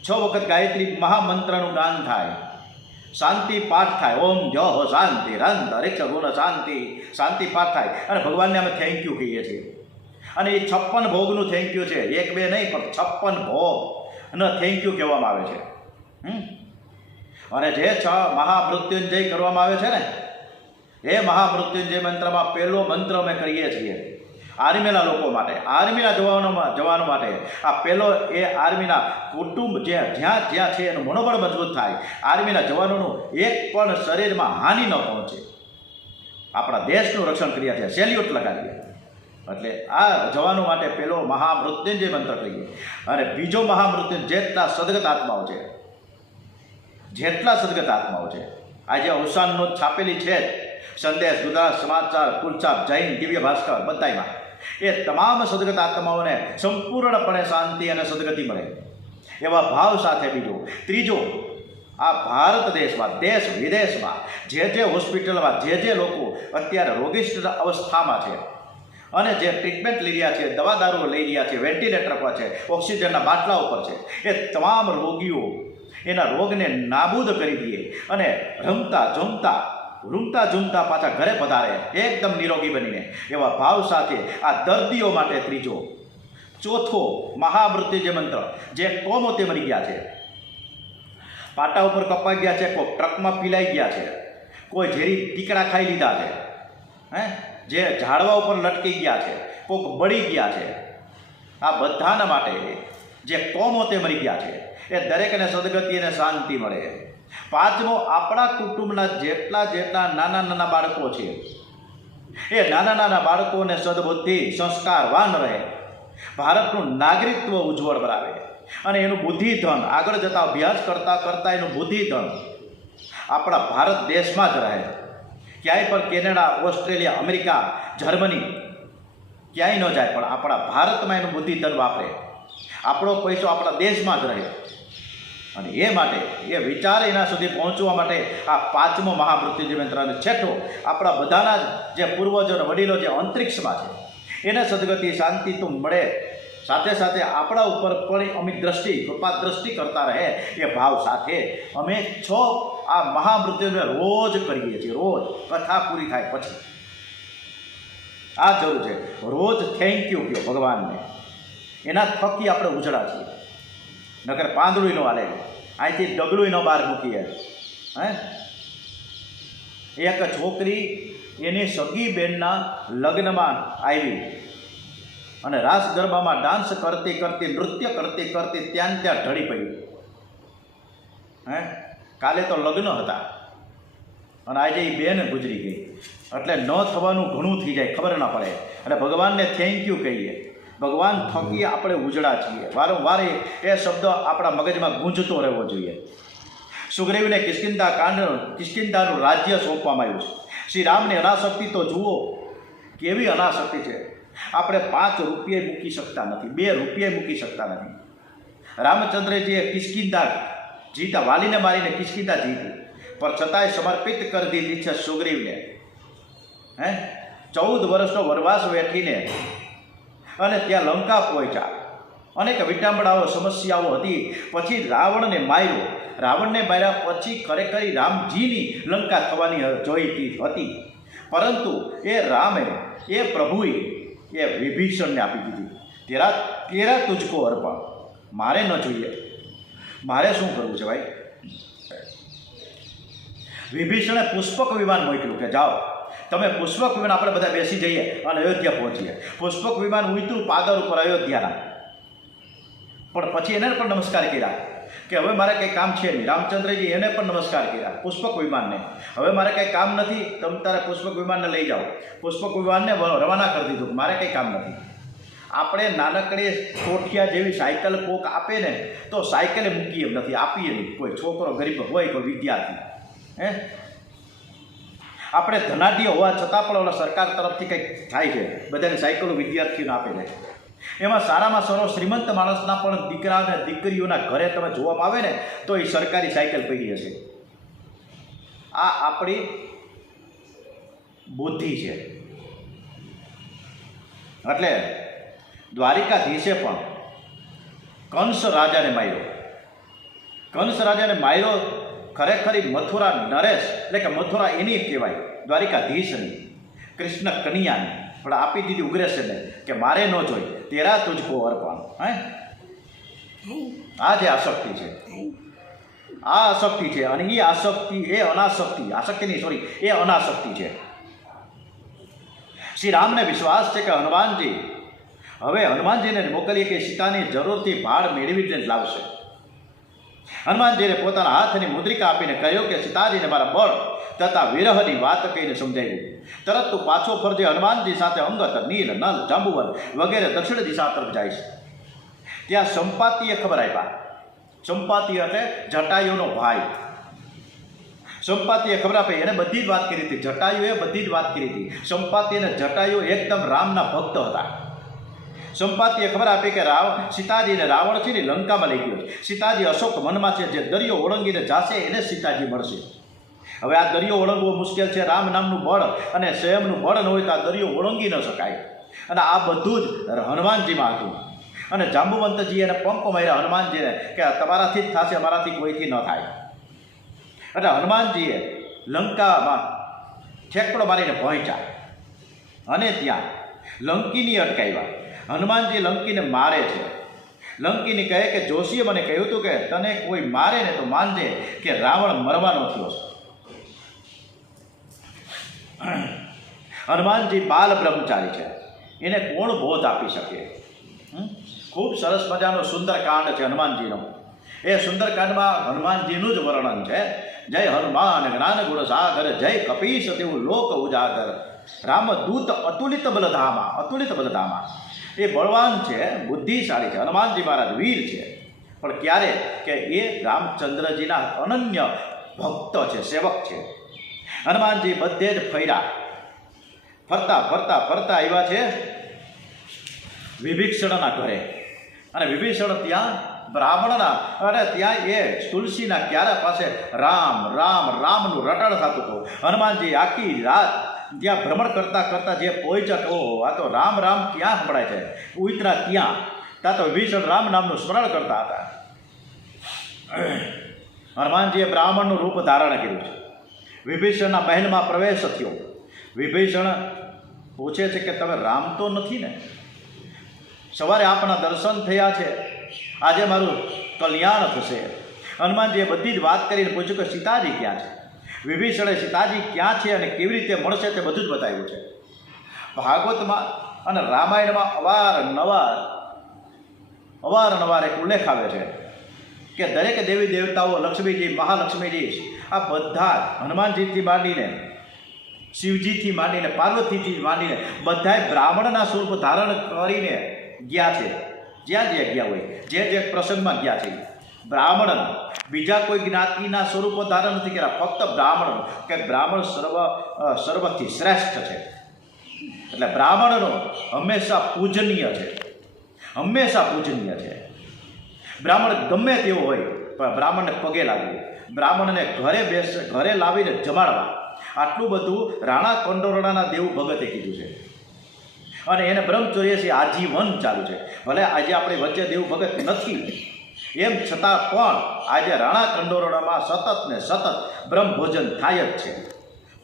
6 વખત ગાયત્રી મહામંત્રનું ગાન થાય, શાંતિ પાઠ થાય, ઓમ જય શાંતિ રંત અરિક્ષ ગુણ શાંતિ પાઠ થાય અને ભગવાનને અમે થેન્ક યુ કહીએ છીએ. અને એ 56 ભોગનું થેન્ક યુ છે, એક બે નહીં પણ 56 ભોગ અને થેન્ક યુ કહેવામાં આવે છે. અને જે 6 મહામૃત્યુંજય કરવામાં આવે છે ને, એ મહામૃત્યુંજય મંત્રમાં પહેલો મંત્ર અમે કરીએ છીએ આર્મીના લોકો માટે, આર્મીના જવાનો માટે. આ પહેલો એ આર્મીના કુટુંબ જ્યાં છે એનું મનોબળ મજબૂત થાય, આર્મીના જવાનોનું એક પણ શરીરમાં હાનિ ન પહોંચે, આપણા દેશનું રક્ષણ કર્યા છે, સેલ્યુટ લગાડીએ. એટલે આ જવાનો માટે પહેલો મહામૃત્યુંજય મંત્ર કહીએ. અને બીજો મહામૃત્યુંજય જેટલા સદગત આત્માઓ છે, આજે અવસાનનો છાપેલી છે સંદેશ, ગુજરાત સમાચાર, કુલછાપ, જૈન, દિવ્ય ભાસ્કર, બધામાં એ તમામ સદગત આત્માઓને સંપૂર્ણપણે શાંતિ અને સદગતિ મળે એવા ભાવ સાથે. ત્રીજો, આ ભારત દેશમાં, દેશ વિદેશમાં જે હોસ્પિટલમાં જે લોકો અત્યારે રોગિષ્ઠ અવસ્થામાં છે અને જે ટ્રીટમેન્ટ લઈ રહ્યા છે, દવા દારૂ લઈ રહ્યા છે, વેન્ટિલેટર પર છે, ઓક્સિજનના બાટલા ઉપર છે, એ તમામ રોગીઓ એના રોગને નાબૂદ કરી દે અને રૂમતા ઝૂમતા પાછા ઘરે પધારે એકદમ નિરોગી બનીને, એવા ભાવ સાથે આ દર્દીઓ માટે. ત્રીજો, ચોથો મહામૃત્યુંજય મંત્ર, જે કોમોતે મરી ગયા છે, પાટા ઉપર કપાઈ ગયા છે, કોઈ ટ્રકમાં પીલાઈ ગયા છે, કોઈ ઝેરી ટીકડા ખાઈ લીધા છે, જે ઝાડવા ઉપર લટકી ગયા છે, કોઈક બળી ગયા છે, આ બધાના માટે જે કોમોતે મરી ગયા છે એ દરેકને સદગતિ અને શાંતિ મળે. પાંચમો, આપણા કુટુંબના જેટલા નાના બાળકો છે, એ નાના બાળકોને સદબુદ્ધિ સંસ્કારવાન રહે, ભારતનું નાગરિકત્વ ઉજ્જવળ બનાવે અને એનું બુદ્ધિધન આગળ જતાં અભ્યાસ કરતાં એનું બુદ્ધિધન આપણા ભારત દેશમાં જ રહે. ક્યાંય પણ કેનેડા, ઓસ્ટ્રેલિયા, અમેરિકા, જર્મની ક્યાંય ન જાય, પણ આપણા ભારતમાં એનું બુદ્ધિધન વાપરે, આપણો પૈસો આપણા દેશમાં જ રહે. અને એ માટે એ વિચાર એના સુધી પહોંચવા માટે આ પાંચમો મહામૃત્યુંજય મંત્ર. અને છઠ્ઠો, આપણા બધાના જે પૂર્વજો અને વડીલો જે અંતરિક્ષમાં છે એને સદગતિ શાંતિ તો મળે, સાથે સાથે આપણા ઉપર પણ અમિત કૃપા દ્રષ્ટિ કરતા રહે એ ભાવ સાથે અમે 6 આ મહામૃત્યુંજય રોજ કરીએ છીએ. રોજ કથા પૂરી થાય પછી આ જરૂર છે, રોજ થેન્ક યુ કહો ભગવાનને, એના થકી આપણે ઉજળા છીએ. નકર પાંદડું ન હાલે, અહીંથી ડગલું ન બહાર મૂકીએ. એક છોકરી એની સગી બેનના લગ્નમાં આવી અને રાસ ગરબામાં ડાન્સ કરતી નૃત્ય કરતી ત્યાં ઢળી પડી. કાલે તો લગ્ન હતા અને આજે એ બેન ગુજરી ગઈ. એટલે ન થવાનું ઘણું થઈ જાય, ખબર ના પડે. અને ભગવાનને થેન્ક યુ કહીએ, ભગવાન થકી આપણે ઉજળા છીએ. વારંવાર એ શબ્દ આપણા મગજમાં ગુંજતો રહેવો જોઈએ. સુગ્રીવને કિષ્કિંધાનું રાજ્ય સોંપવામાં આવ્યું છે. શ્રી રામની અનાસક્તિ તો જુઓ, કેવી અનાસક્તિ છે. આપણે 5 રૂપિયા મૂકી શકતા નથી, 2 રૂપિયા મૂકી શકતા નથી. રામચંદ્રજીએ કિષ્કિંધા જીતા, વાલીને મારીને કિષ્કિંધા જીતી, પણ છતાંય સમર્પિત કરી દીધી છે સુગ્રીવને. 14 વર્ષનો વનવાસ વેઠીને અને ત્યાં લંકા પહોંચ્યા. અનેક વિટંબણાઓ, સમસ્યાઓ હતી. પછી રાવણને માર્યા પછી ખરેખર રામજીની લંકા થવાની જોઈતી હતી, પરંતુ એ રામે, એ પ્રભુએ એ વિભીષણને આપી દીધી. તેરા તુજકો અર્પણ. મારે ન જોઈએ, મારે શું કરવું છે ભાઈ? વિભીષણે પુષ્પક વિમાન મોકલ્યું કે જાઓ તમે પુષ્પક વિમાન, આપણે બધા બેસી જઈએ અને અયોધ્યા પહોંચીએ. પુષ્પક વિમાન ઉતર્યું પાદર ઉપર અયોધ્યાના, પણ પછી એને પણ નમસ્કાર કર્યા કે હવે મારે કંઈ કામ છે નહીં. રામચંદ્રજી એને પણ નમસ્કાર કર્યા પુષ્પક વિમાનને, હવે મારે કંઈ કામ નથી, તમે તારે પુષ્પક વિમાનને લઈ જાઓ. પુષ્પક વિમાનને રવાના કરી દીધું, મારે કંઈ કામ નથી. આપણે નાનકડી કોઠિયા જેવી સાયકલ કોક આપે ને તો સાયકલે મૂકીએ એમ નથી, આપીએ નહીં. કોઈ છોકરો ગરીબ હોય, કોઈ વિદ્યાર્થી, આપણે ધનાઢ્ય હોવા છતાં પણ ઓલા સરકાર તરફથી કંઈક થાય છે, બધાને સાયકલો વિદ્યાર્થીઓને આપે છે. એમાં સારામાં સારો શ્રીમંત માણસના પણ દીકરા અને દીકરીઓના ઘરે તમે જોવામાં આવે ને તો એ સરકારી સાયકલ પડી હશે. આ આપણી બુદ્ધિ છે. એટલે દ્વારિકાધીશે પણ કંસ રાજાને માર્યો. ખરેખર મથુરા નરેશ એટલે કે મથુરા એની કહેવાય, દ્વારિકાધીશની, કૃષ્ણ કન્યાની. પણ આપી દીધી ઉગ્રસેને કે મારે ન જોઈ, તેરા તુજકો અર્પણ. હે, આ જે આસક્તિ છે, આ આસક્તિ છે. અને એ આસક્તિ એ અનાસક્તિ, આસક્તિ નહીં સોરી, એ અનાસક્તિ છે. શ્રી રામને વિશ્વાસ છે કે હનુમાનજી હવે હનુમાનજીને મોકલીએ કે સીતાની જરૂરથી ભાડ મેળવીને જ લાવશે. હનુમાનજીને પોતાના હાથની મુદ્રિકા આપીને કહ્યું કે સીતાજીને મારા બળ તથા વિરહની વાત કહીને સમજાવ્યું. તરત તું પાછો ફરજે. હનુમાનજી સાથે અંગત, નીલ, નલ, જાંબુવન વગેરે દક્ષિણ દિશા તરફ જાય છે. ત્યાં સંપાતીએ ખબર આપ્યા. સંપાતી એટલે જટાયુનો ભાઈ. સંપાતીએ ખબર આપી, એને બધી જ વાત કરી હતી. જટાયુએ બધી જ વાત કરી હતી. સંપાતી અને જટાયુ એકદમ રામના ભક્ત હતા. સંપાતીએ ખબર આપી કે સીતાજીને રાવણ છે ને લંકામાં લઈ ગયો. સીતાજી અશોક વનમાં છે. જે દરિયો ઓળંગીને જાશે એને સીતાજી મળશે. હવે આ દરિયો ઓળંગવો મુશ્કેલ છે. રામ નામનું બળ અને સ્વયંનું બળ ન હોય તો આ દરિયો ઓળંગી ન શકાય. અને આ બધું જ હનુમાનજીમાં હતું. અને જાંબુવંતજીએ એને પંપ માર્યા હનુમાનજીને કે તમારાથી જ થશે, અમારાથી કોઈથી ન થાય. એટલે હનુમાનજીએ લંકામાં ઠેકડો મારીને પહોંચ્યા અને ત્યાં લંકીની અટકાવ્યા. હનુમાનજી લંકીને મારે છે. લંકીની કહે કે જોશીએ મને કહ્યું હતું કે તને કોઈ મારે ને તો માનજે કે રાવણ મરવાનો થયો છે. હનુમાનજી બાલ બ્રહ્મચારી છે, એને કોણ બોધ આપી શકે? ખૂબ સરસ મજાનો સુંદરકાંડ છે હનુમાનજીનો. એ સુંદરકાંડમાં હનુમાનજીનું જ વર્ણન છે. જય હનુમાન જ્ઞાન ગુણ સાગર, જય કપીશ તેવું લોક ઉજાગર. રામદૂત અતુલિત બલધામા, અતુલિત બલધામા. એ બળવાન છે, બુદ્ધિશાળી છે. હનુમાનજી મહારાજ વીર છે. પણ ક્યારે કે એ રામચંદ્રજીના અનન્ય ભક્ત છે, સેવક છે. હનુમાનજી બધે જ ફર્યા. ફરતા ફરતા ફરતા આવ્યા છે વિભીષણના ઘરે. અને વિભીષણ ત્યાં બ્રાહ્મણના અને ત્યાં એ તુલસીના ક્યારા પાસે રામ રામ રામનું રટણ થતું હતું. હનુમાનજી આખી રાત ત્યાં ભ્રમણ કરતાં કરતાં જે પહોંચ્યા, ઓહો આ તો રામ રામ ક્યાં સંભળાય છે, ઉતરા ત્યાં તો વિભીષણ રામ નામનું સ્મરણ કરતા હતા. હનુમાનજીએ બ્રાહ્મણનું રૂપ ધારણ કર્યું છે. વિભીષણના મહેલમાં પ્રવેશ થયો. વિભીષણ પૂછે છે કે તમે રામ તો નથી ને? સવારે આપના દર્શન થયા છે, આજે મારું કલ્યાણ થશે. હનુમાનજીએ બધી જ વાત કરીને પૂછ્યું કે સીતાજી ક્યાં છે? વિભીષણે સીતાજી ક્યાં છે અને કેવી રીતે મળશે તે બધું જ બતાવ્યું છે. ભાગવતમાં અને રામાયણમાં અવારનવાર એક ઉલ્લેખ આવે છે કે દરેક દેવી દેવતાઓ, લક્ષ્મીજી, મહાલક્ષ્મીજી, આ બધા હનુમાનજીથી માંડીને, શિવજીથી માંડીને, પાર્વતીથી માંડીને બધાય બ્રાહ્મણના સ્વરૂપ ધારણ કરીને ગયા છે. જ્યાં ગયા હોય, જે પ્રસંગમાં ગયા છે બ્રાહ્મણના, બીજા કોઈ જ્ઞાતિના સ્વરૂપો ધારણ નથી કર્યા, ફક્ત બ્રાહ્મણ. કે બ્રાહ્મણ સર્વથી શ્રેષ્ઠ છે. એટલે બ્રાહ્મણનો હંમેશા પૂજનીય છે, હંમેશા પૂજનીય છે. બ્રાહ્મણ ગમે તેવો હોય પણ બ્રાહ્મણને પગે લાગવું, બ્રાહ્મણને ઘરે લાવીને જમાડવા, આટલું બધું રાણા કંડોરણાના દેવ ભગતે કીધું છે. અને એને બ્રહ્મચર્ય છે આજીવન ચાલુ છે. ભલે આજે આપણી વચ્ચે દેવ ભગત નથી, એમ છતાં પણ આજે રાણા કંડોરણામાં સતત ને સતત બ્રહ્મભોજન થાય જ છે.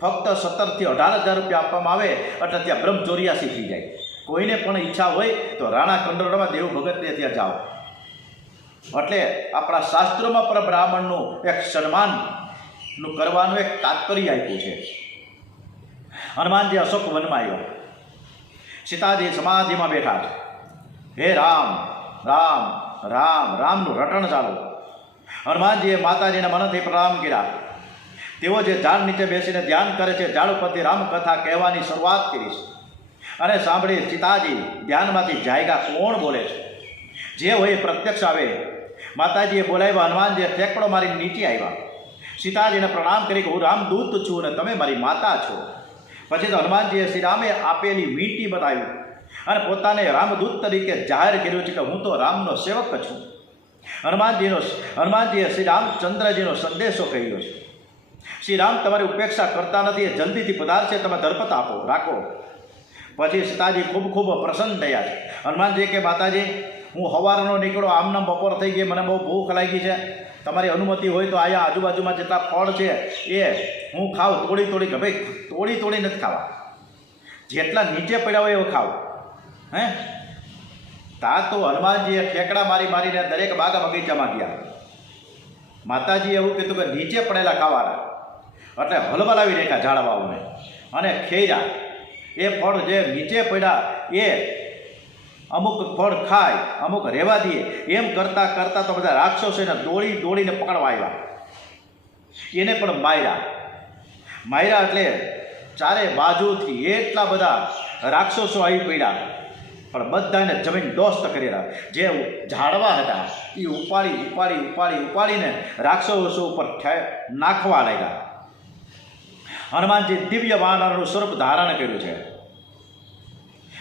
ફક્ત 17,000 થી 18,000 રૂપિયા આપવામાં આવે એટલે ત્યાં બ્રહ્મચોર્યાસી થઈ જાય. કોઈને પણ ઈચ્છા હોય તો રાણા કંડોરણામાં દેવ ભગતને ત્યાં જાઓ. એટલે આપણા શાસ્ત્રોમાં પણ બ્રાહ્મણનું એક સન્માનનું કરવાનું એક તાત્પર્ય આપ્યું છે. હનુમાનજી અશોક વનમાં આવ્યા. સીતાજી સમાધિમાં બેઠા છે. હે રામ રામ રામ રામનું રટણ ચાલુ. હનુમાનજીએ માતાજીના મનથી પ્રણામ કર્યા. તેઓ જે ઝાડ નીચે બેસીને ધ્યાન કરે છે, ઝાડ ઉપરથી રામકથા કહેવાની શરૂઆત કરી છે. અને સાંભળી સીતાજી ધ્યાનમાંથી જાયગા કોણ બોલે છે, જે હોય પ્રત્યક્ષ આવે. માતાજીએ બોલાવ્યા. હનુમાનજીએ ઠેકડો મારી નીચે આવ્યા. સીતાજીને પ્રણામ કરી કે હું રામદૂત છું અને તમે મારી માતા છો. પછી તો હનુમાનજીએ શ્રી રામે આપેલી વીંટી બતાવી અને પોતાને રામદૂત તરીકે જાહેર કર્યું છે કે હું તો રામનો સેવક છું. હનુમાનજીએ શ્રી રામચંદ્રજીનો સંદેશો કહ્યો છે. શ્રી રામ તમારી ઉપેક્ષા કરતા નથી, એ જલ્દીથી પધારશે, તમે ધરપત રાખો. પછી સીતાજી ખૂબ ખૂબ પ્રસન્ન થયા છે. હનુમાનજી કે માતાજી હું સવારનો નીકળો, આમનામ બપોર થઈ ગઈ, મને બહુ ભૂખ લાગી છે, તમારી અનુમતિ હોય તો અહીંયા આજુબાજુમાં જેટલા ફળ છે એ હું ખાઉં. તોડી નથી ખાવા. જેટલા નીચે પડ્યા હોય એવો ખાવ. હે તા તો હનુમાનજીએ ઠેકડા મારી મારીને દરેક બાગા બગીચામાં ગયા. માતાજીએ એવું કીધું કે નીચે પડેલા ખાવાના, એટલે હલબલાવી નાખ્યા ઝાડવાઓને અને ખેર્યા. એ ફળ જે નીચે પડ્યા એ અમુક ફળ ખાય, અમુક રહેવા દઈએ, એમ કરતાં કરતાં તો બધા રાક્ષસોને દોડીને પકડવા આવ્યા. એને પણ માર્યા એટલે ચારે બાજુથી એટલા બધા રાક્ષસો આવી પડ્યા, પણ બધાને જમીન દોસ્ત કરેલા. જે ઝાડવા હતા એ ઉપાડીને રાક્ષસો ઉપર નાખવા લાગ્યા. હનુમાનજી દિવ્ય વાનરનું સ્વરૂપ ધારણ કર્યું છે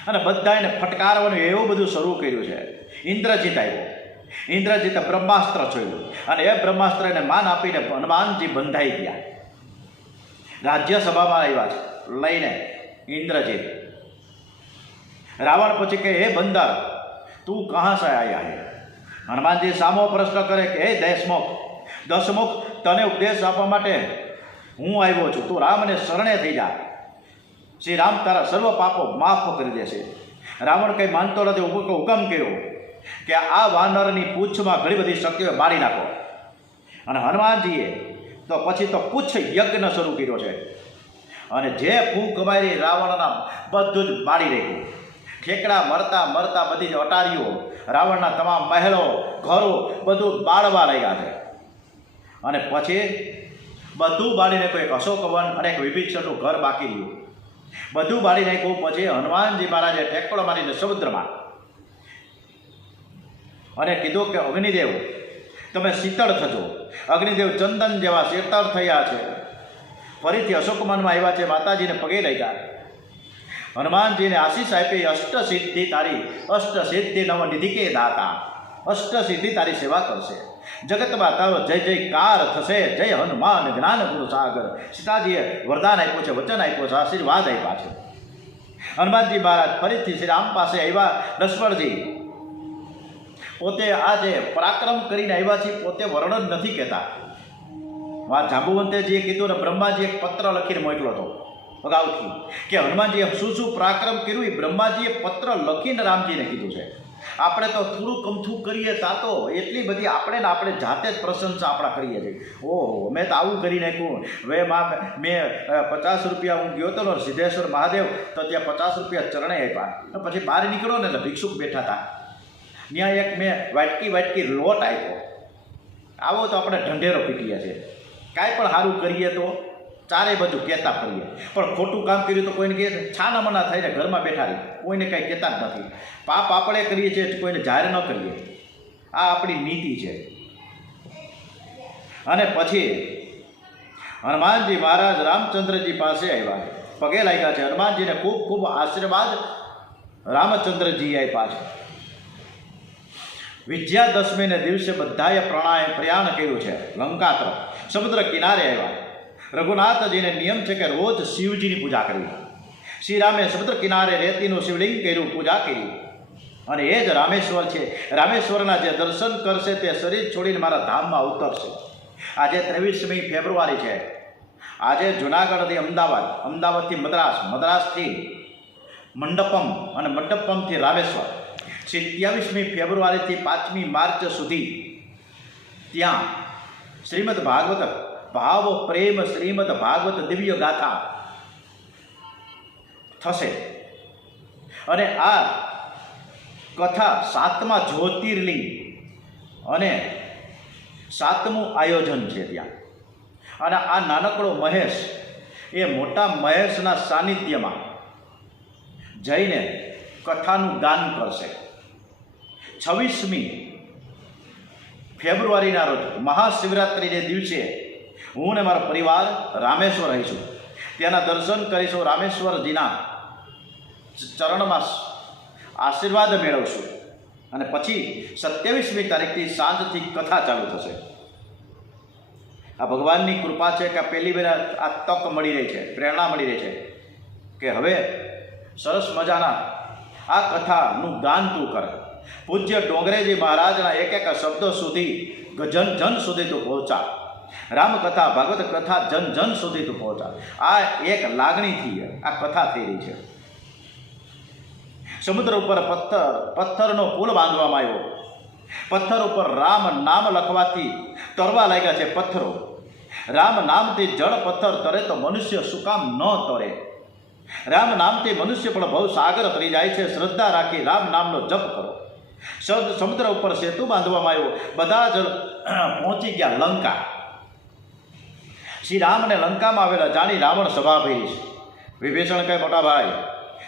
અને બધાને ફટકારવાનું એવું બધું શરૂ કર્યું છે. ઇન્દ્રજીત આવ્યો, ઇન્દ્રજીતે બ્રહ્માસ્ત્ર છોડ્યું અને એ બ્રહ્માસ્ત્રને માન આપીને હનુમાનજી બંધાઈ ગયા. રાજ્યસભામાં આવ્યા છે લઈને ઇન્દ્રજીત. રાવણ પછી કે હે બંદર, તું કહા સે આયા હે? હનુમાનજી સામો પ્રશ્ન કરે કે હે દશમુખ, તને ઉપદેશ આપવા માટે હું આવ્યો છું, તું રામને શરણે થઈ જા. શ્રી રામ તારા સર્વ પાપો માફ કરી દેશે. રાવણ કંઈ માનતો નથી. હુકમ કર્યો કે આ વાનરની પૂંછમાં ઘણી બધી શક્તિઓ બાળી નાખો. અને હનુમાનજીએ તો પછી તો પૂંછ યજ્ઞ શરૂ કર્યો છે અને જે ફૂંક મારી રાવણના બધું જ બાળી નાખ્યું. ઠેકડા મરતા બધી જ અટારીઓ, રાવણના તમામ મહેલો, ઘરો બધું બાળવા લાગ્યા છે. અને પછી બધું બાળી નાખ્યું. એક અશોકવન અને એક વિભીષણનું ઘર બાકી રહ્યું. બધું બાળી નાખ્યું. પછી હનુમાનજી મહારાજે ઠેકડો મારીને સમુદ્રમાં અને કીધું કે અગ્નિદેવ તમે શીતળ થજો. અગ્નિદેવ ચંદન જેવા શીતળ થયા છે. ફરીથી અશોકવનમાં આવ્યા છે, માતાજીને પગે લાગ્યા. હનુમાનજીને આશીષ આપી, અષ્ટસિદ્ધિ નવ નિધિ કે દાતા, અષ્ટસિદ્ધિ તારી સેવા કરશે. જગતમાં તારો જય જયકાર થશે. જય હનુમાન જ્ઞાન ગુરુ સાગર. સીતાજીએ વરદાન આપ્યું છે, વચન આપ્યું છે, આશીર્વાદ આપ્યા છે. હનુમાનજી મહારાજ ફરીથી શ્રી રામ પાસે આવ્યા. લક્ષ્મણજી પોતે આ જે પરાક્રમ કરીને આવ્યા છે પોતે વર્ણન નથી કહેતા. જાંબુવંતેજીએ કીધું ને બ્રહ્માજીએ એક પત્ર લખીને મોકલો હતો અગાઉથી કે હનુમાનજીએ શું પરાક્રમ કર્યું એ બ્રહ્માજીએ પત્ર લખીને રામજીને કીધું છે. આપણે તો થોડું કમથું કરીએ તા તો એટલી બધી આપણે જાતે જ પ્રશંસા આપણા કરીએ છીએ. ઓહો મેં તો આવું કરી નાખ્યું. હવે મેં 50 રૂપિયા હું ગયો હતો સિદ્ધેશ્વર મહાદેવ, તો ત્યાં 50 રૂપિયા ચરણે આપ્યા. પછી બહાર નીકળો ને એટલે ભિક્ષુક બેઠા હતા, ત્યાં એક મેં વાટકી લોટ આપ્યો. આવો તો આપણે ઢંઢેરો પીટીએ છીએ. કાંઈ પણ સારું કરીએ તો ચારે બાજુ કહેતા ફરીએ, પણ ખોટું કામ કર્યું તો કોઈને કહે છાના મના થઈને ઘરમાં બેઠા રહી, કોઈને કાંઈ કહેતા જ નથી. પાપ આપણે કરીએ છીએ, કોઈને જાહેર ન કરીએ. આ આપણી નીતિ છે. અને પછી હનુમાનજી મહારાજ રામચંદ્રજી પાસે આવ્યા, પગે લાગ્યા છે. હનુમાનજીને ખૂબ ખૂબ આશીર્વાદ રામચંદ્રજી આપ્યા છે. વિજયાદશમીને દિવસે બધાએ પ્રયાણ કર્યું છે લંકા તરફ. સમુદ્ર કિનારે આવ્યા. રઘુનાથજીને નિયમ છે કે રોજ શિવજીની પૂજા કરવી. શ્રી રામે સમુદ્ર કિનારે રેતીનું શિવલિંગ કર્યું, પૂજા કરી. અને એ જ રામેશ્વર છે. રામેશ્વરના જે દર્શન કરશે તે શરીર છોડીને મારા ધામમાં ઉતરશે. આજે 23મી ફેબ્રુઆરી છે. આજે જુનાગઢથી અમદાવાદથી મદ્રાસથી મંડપમ અને મંડપમથી રામેશ્વર, 27મી ફેબ્રુઆરીથી 5મી માર્ચ સુધી ત્યાં શ્રીમદ ભાગવત ભાવ પ્રેમ શ્રીમદ ભાગવત દિવ્ય ગાથા થશે. અને આ કથા 7મા જ્યોતિર્લિંગ અને 7મું આયોજન છે ત્યાં. અને આ નાનકડો મહેશ એ મોટા મહેશના સાનિધ્યમાં જઈને કથાનું ગાન કરશે. 26મી ફેબ્રુઆરીના રોજ મહાશિવરાત્રિને દિવસે હું ને મારો પરિવાર રામેશ્વર રહીશું. ત્યાંના દર્શન કરીશું, રામેશ્વરજીના ચરણમાં આશીર્વાદ મેળવશું. અને પછી 27મી તારીખથી સાંજથી કથા ચાલુ થશે. આ ભગવાનની કૃપા છે કે પહેલી વાર આ તક મળી રહી છે, પ્રેરણા મળી રહી છે કે હવે સરસ મજાના આ કથાનું ગાન તું કર. પૂજ્ય ડોંગરેજી મહારાજના એક શબ્દો સુધી જન સુધી તું પહોંચા. રામકથા ભાગવત કથા જન સુધી તું પહોંચા. આ એક લાગણીથી આ કથા થઈ રહી છે. સમુદ્ર ઉપર પથ્થરનો પુલ બાંધવામાં આવ્યો. પથ્થર ઉપર રામ નામ લખવાથી તરવા લાગ્યા છે પથ્થરો. રામ નામથી જળ પથ્થર તરે તો મનુષ્ય શું કામ ન તરે? રામ નામથી મનુષ્ય પણ બહુ સાગર તરી જાય છે. શ્રદ્ધા રાખી રામ નામનો જપ કરો. સમુદ્ર ઉપર સેતુ બાંધવામાં આવ્યો. બધા જ પહોંચી ગયા લંકા. શ્રી રામને લંકામાં આવેલા જાણી રાવણ સભા ભરી છે. વિભીષણ કહે, મોટા ભાઈ,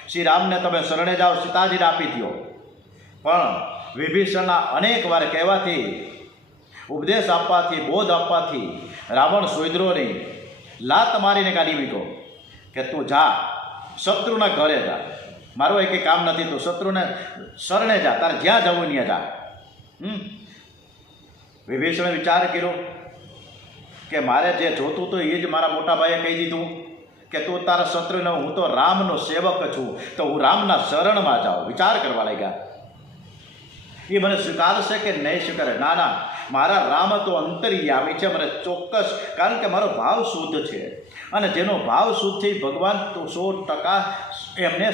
શ્રી રામને તમે શરણે જાઓ, સીતાજીને આપી દો. પણ વિભીષણના અનેક વાર કહેવાથી, ઉપદેશ આપવાથી, બોધ આપવાથી રાવણ સોયદરો નહીં, લાત મારીને કાઢી મૂક્યો કે તું જા, શત્રુના ઘરે જા, મારું એક કામ નથી, તું શત્રુને શરણે જા, તારે જ્યાં જવું ત્યાં જા. વિભીષણે વિચાર કર્યો કે મારે જે જોતું હતું એ જ મારા મોટા ભાઈએ કહી દીધું કે તું તારા શત્રુને, હું તો રામનો સેવક છું, તો હું રામના શરણમાં જાઉં. વિચાર કરવા લાગ્યા, એ મને સ્વીકારશે કે નહીં સ્વીકારે? ના ના, મારા રામ તો અંતર્યામી છે, મને ચોક્કસ, કારણ કે મારો ભાવ શુદ્ધ છે, અને જેનો ભાવ શુદ્ધ છે એ ભગવાન તો 100% એમને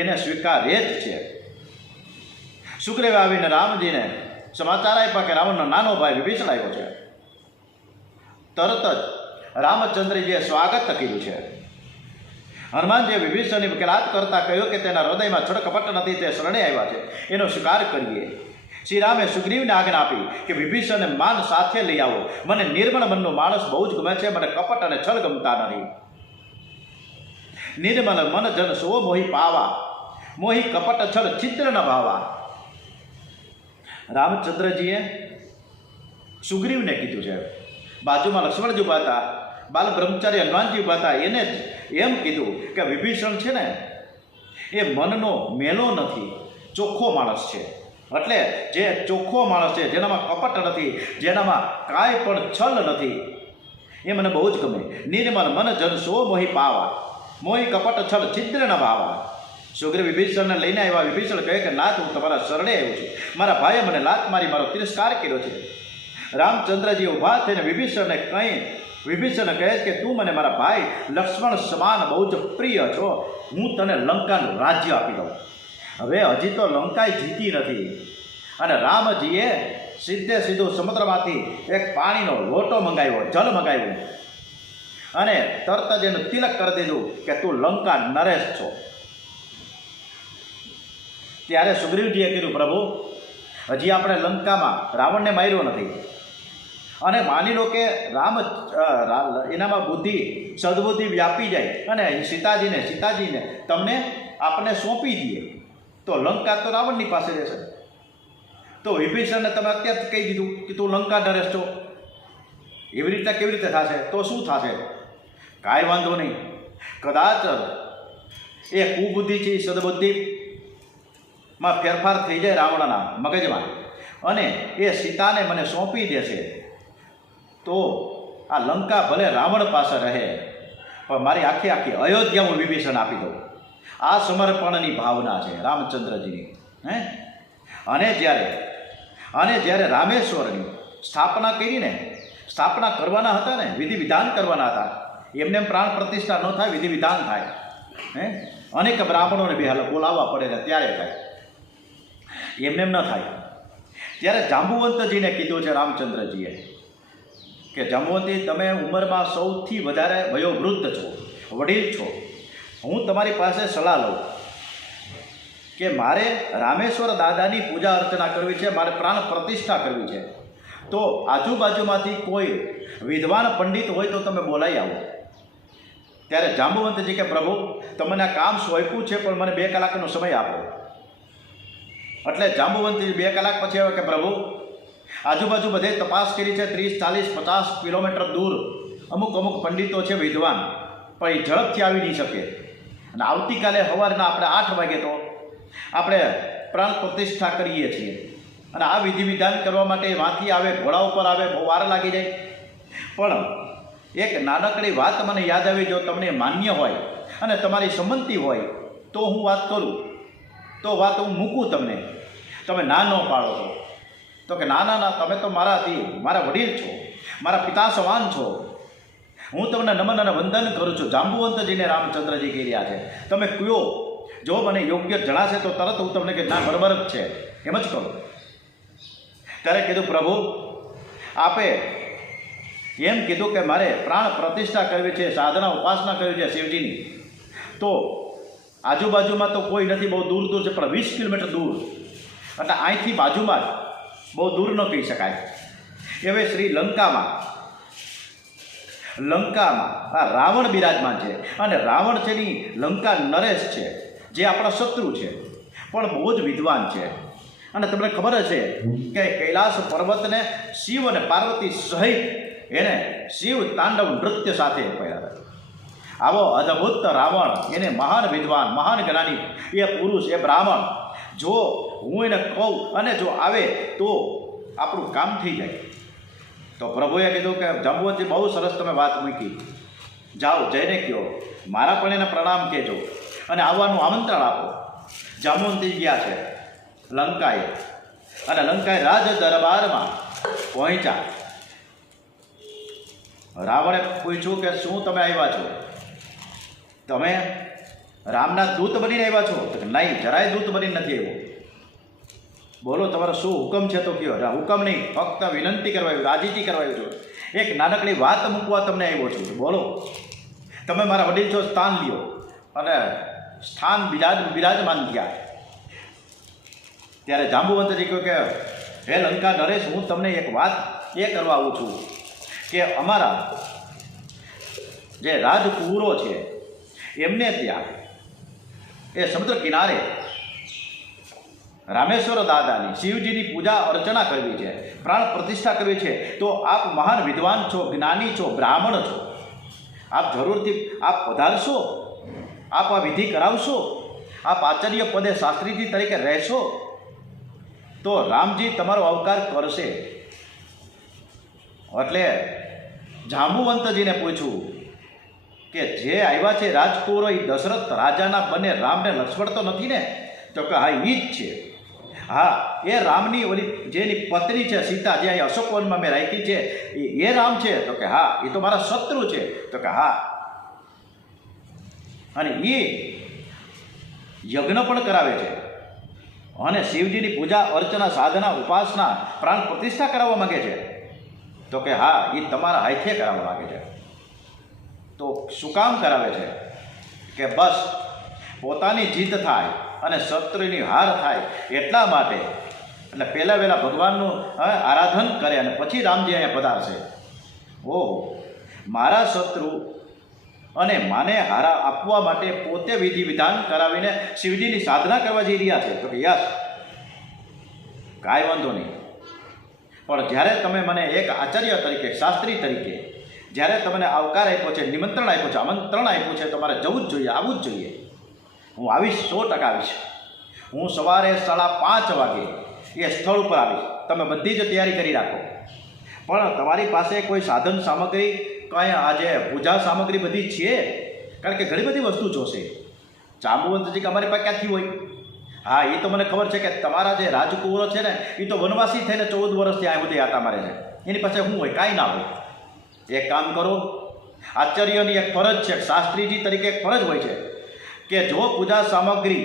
એને સ્વીકારે જ છે. શુક્રવે આવીને રામજીને સમાચાર આપ્યા કે રાવણનો નાનો ભાઈ વિભીષણ આવ્યો છે. તરત જ રામચંદ્રજીએ સ્વાગત કર્યું છે. હનુમાનજીએ વિભીષણની વકીલાત કરતા કહ્યું કે તેના હૃદયમાં છળકપટ નથી, તે શરણે આવ્યા છે, એનો સ્વીકાર કરીએ. શ્રી રામે સુગ્રીવને આજ્ઞા આપી કે વિભીષણને માન સાથે લઈ આવો. મને નિર્મળ મનનો માણસ બહુ જ ગમે છે, મને કપટ અને છળ ગમતા નથી. નિર્મળ મન જન સો મોહી પાવા, મોહી કપટ છળ ચિત્ર ન ભાવા. રામચંદ્રજીએ સુગ્રીવને કીધું છે. બાજુમાં લક્ષ્મણજી ઉભા હતા, બાલ બ્રહ્મચારી હનુમાનજી ઉભા હતા, એને જ એમ કીધું કે વિભીષણ છે ને એ મનનો મેલો નથી, ચોખ્ખો માણસ છે. એટલે જે ચોખ્ખો માણસ છે, જેનામાં કપટ નથી, જેનામાં કાંઈ પણ છલ નથી, એ મને બહુ જ ગમે. નિર્મલ મન જન સો મોહી પાવા, મોહી કપટ છલ છિદ્ર ન ભાવા. સુગ્રીવ વિભીષણને લઈને આવ્યા. વિભીષણ કહે કે નાથ, હું તમારા શરણે આવ્યો છું, મારા ભાઈએ મને લાત મારી મારો તિરસ્કાર કર્યો છે. રામચંદ્રજી ઊભા થઈને વિભીષણ કહે કે તું મને મારા ભાઈ લક્ષ્મણ સમાન બહુ જ પ્રિય છો, હું તને લંકાનું રાજ્ય આપી દઉં. હવે હજી તો લંકાએ જીતી નથી, અને રામજીએ સીધું સમુદ્રમાંથી એક પાણીનો લોટો મંગાવ્યો, જળ મંગાવ્યું, અને તરત જ એનું તિલક કરી દીધું કે તું લંકા નરેશ છો. ત્યારે સુગ્રીવજીએ કીધું, પ્રભુ, હજી આપણે લંકામાં રાવણને માર્યો નથી, અને માની લો કે એનામાં બુદ્ધિ સદબુદ્ધિ વ્યાપી જાય અને સીતાજીને તમને આપણે સોંપી દઈએ તો લંકા તો રાવણની પાસે રહેશે. તો વિભીષણને તમે અત્યારથી કહી દીધું કે તું લંકા નરેશ છો, એવી રીતે કેવી રીતે થશે? તો શું થશે? કાંઈ વાંધો નહીં, કદાચ એ કુબુદ્ધિ છે, સદબુદ્ધિમાં ફેરફાર થઈ જાય રાવણના મગજમાં, અને એ સીતાને મને સોંપી દેશે, તો આ લંકા ભલે રાવણ પાસે રહે, પણ મારી આખી અયોધ્યા હું વિભીષણ આપી દઉં. આ સમર્પણની ભાવના છે રામચંદ્રજીની. અને જ્યારે રામેશ્વરની સ્થાપના કરીને, સ્થાપના કરવાના હતા ને, વિધિ વિધાન કરવાના હતા, એમને પ્રાણ પ્રતિષ્ઠા ન થાય, વિધિ વિધાન થાય, અનેક બ્રાહ્મણોને બોલાવવા પડે ને ત્યારે થાય, એમને ન થાય. ત્યારે જાંબુવંતજીને કીધું છે રામચંદ્રજીએ કે જાંબુવંતી, તમે ઉંમરમાં સૌથી વધારે વયોવૃદ્ધ છો, વડીલ છો, હું તમારી પાસે સલાહ લઉં કે મારે રામેશ્વર દાદાની પૂજા અર્ચના કરવી છે, મારે પ્રાણ પ્રતિષ્ઠા કરવી છે, તો આજુબાજુમાંથી કોઈ વિદ્વાન પંડિત હોય તો તમે બોલાવી આવો. ત્યારે જાંબુવંતજી કે પ્રભુ, તમને આ કામ સોંપ્યું છે, પણ મને 2 કલાકનો સમય આપો. એટલે જાંબુવંતી 2 કલાક પછી આવે કે પ્રભુ, આજુબાજુ બધે તપાસ કરી છે, 30, 40, 50 કિલોમીટર દૂર અમુક પંડિતો છે વિદ્વાન, પણ એ ઝડપથી આવી નહીં શકે, અને આવતીકાલે સવારના આપણે 8 વાગે તો આપણે પ્રાણ પ્રતિષ્ઠા કરીએ છીએ, અને આ વિધિ વિધાન કરવા માટે વાંથી આવે, ઘોડા ઉપર આવે, બહુ વાર લાગી જાય. પણ એક નાનકડી વાત મને યાદ આવી, જો તમને માન્ય હોય અને તમારી સંમતિ હોય તો હું વાત કરું, તો વાત હું મૂકું તમને, તમે ના ન પાડો છો. તો કે ના, તમે તો મારા વડીલ છો, મારા પિતા સમાન છો, હું તમને નમન અને વંદન કરું છું. જાંબુવંતજીને રામચંદ્રજી કહી રહ્યા છે, તમે કયો જો મને યોગ્ય જણાશે તો તરત હું તમને કે ના બરાબર જ છે એમ જ કહું. ત્યારે કીધું પ્રભુ આપે એમ કીધું કે મારે પ્રાણ પ્રતિષ્ઠા કરવી છે, સાધના ઉપાસના કરવી છે શિવજીની, તો આજુબાજુમાં તો કોઈ નથી, બહુ દૂર દૂર છે, પણ 20 કિલોમીટર દૂર, એટલે અહીંથી બાજુમાં જ, બહુ દૂર ન કહી શકાય. હવે શ્રી લંકામાં આ રાવણ બિરાજમાન છે, અને રાવણ છે ની લંકા નરેશ છે, જે આપણા શત્રુ છે, પણ બહુ જ વિદ્વાન છે. અને તમને ખબર હશે કે કૈલાસ પર્વતને શિવ અને પાર્વતી સહિત એને શિવ તાંડવ નૃત્ય સાથે પડ્યા હતા. આવો અદ્ભુત રાવણ, એને મહાન વિદ્વાન, મહાન જ્ઞાની, એ પુરુષ, એ બ્રાહ્મણ, જો હું એને કહું અને જો આવે તો આપણું કામ થઈ જાય. તો પ્રભુએ કીધું કે જાંબુવંતજી બહુ સરસ તમે વાત મૂકી, જાઓ જઈને કહો, મારા પણ એને પ્રણામ કહેજો અને આવવાનું આમંત્રણ આપો. જાંબુવંતજી ગયા છે લંકાએ, અને લંકાએ રાજ દરબારમાં પહોંચ્યા. રાવણે પૂછ્યું કે શું તમે આવ્યા છો? તમે રામના દૂત બનીને આવ્યા છો? તો નહીં, જરાય દૂત બનીને નથી આવ્યો. બોલો તમારો શું હુકમ છે તો કહો. હુકમ નહીં, ફક્ત વિનંતી કરવા આવ્યો, રાજીજી કરવા આવ્યો છું, એક નાનકડી વાત મૂકવા તમને આવ્યો છું. બોલો, તમે મારા વડીલ છો, સ્થાન લ્યો. અને સ્થાન બિરાજમાન થયા. ત્યારે જાંબુવંતજી કહ્યું કે હે લંકા નરેશ, હું તમને એક વાત એ કરવા આવું છું કે અમારા જે રાજકુંવરો છે એમને ત્યાં એ સમુદ્ર કિનારે રામેશ્વર દાદાની શિવજીની પૂજા અર્ચના કરવી છે, પ્રાણ પ્રતિષ્ઠા કરવી છે. તો આપ મહાન વિદ્વાન છો, જ્ઞાની છો, બ્રાહ્મણ છો, આપ જરૂરથી આપ પધારશો, આપ આ વિધિ કરાવશો, આપ આચાર્ય પદે શાસ્ત્રીજી તરીકે રહેશો, તો રામજી તમારો અવતાર કરશે. એટલે જાંબુવંતજીને પૂછ્યું કે જે આવ્યા છે રાજકુંવરો, એ દશરથ રાજાના બને રામ ને લક્ષ્મણ તો નથી ને? તો કે હા, એ જ છે. હા, એ રામની ઓલી જેની પત્ની છે સીતા, જે અહીં અશોકવનમાં મેં રાખી છે, એ રામ છે? તો કે હા. એ તો મારા શત્રુ છે? તો કે હા. અને એ યજ્ઞ પણ કરાવે છે, અને શિવજીની પૂજા અર્ચના સાધના ઉપાસના પ્રાણ પ્રતિષ્ઠા કરાવવા માગે છે? તો કે હા, એ તમારા હાથે કરાવવા માગે છે. તો શું કામ કરાવે છે? કે બસ પોતાની જીત થાય અને શત્રુની હાર થાય એટલા માટે. એટલે પહેલાં વહેલા ભગવાનનું આરાધન કરે અને પછી રામજી અહીંયા પધારશે. ઓહો, મારા શત્રુ અને માને હારા આપવા માટે પોતે વિધિ વિધાન કરાવીને શિવજીની સાધના કરવા જઈ રહ્યા છે. તો કે યસ, કાંઈ વાંધો નહીં, પણ જ્યારે તમે મને એક આચાર્ય તરીકે, શાસ્ત્રી તરીકે જ્યારે તમને આવકાર આપ્યો છે, નિમંત્રણ આપ્યું છે, આમંત્રણ આપ્યું છે, તમારે જવું જ જોઈએ, આવવું જ જોઈએ. હું આવીશ, 100% આવીશ. હું સવારે 5:30 વાગે એ સ્થળ ઉપર આવીશ. તમે બધી જ તૈયારી કરી રાખો. પણ તમારી પાસે કોઈ સાધન સામગ્રી, કાંઈ આજે પૂજા સામગ્રી બધી છે? કારણ કે ઘણી બધી વસ્તુ જોશે. જાંબુવંતજી કે અમારી પાસે ક્યાંથી હોય? હા, એ તો મને ખબર છે કે તમારા જે રાજકુંવરો છે ને, એ તો વનવાસી થઈને 14 વર્ષથી આ બધી આટા મારે છે. એની પાસે શું હોય? કાંઈ ના હોય. એક કામ કરો, આચાર્યની એક ફરજ છે, શાસ્ત્રીજી તરીકે એક ફરજ હોય છે કે જો પૂજા સામગ્રી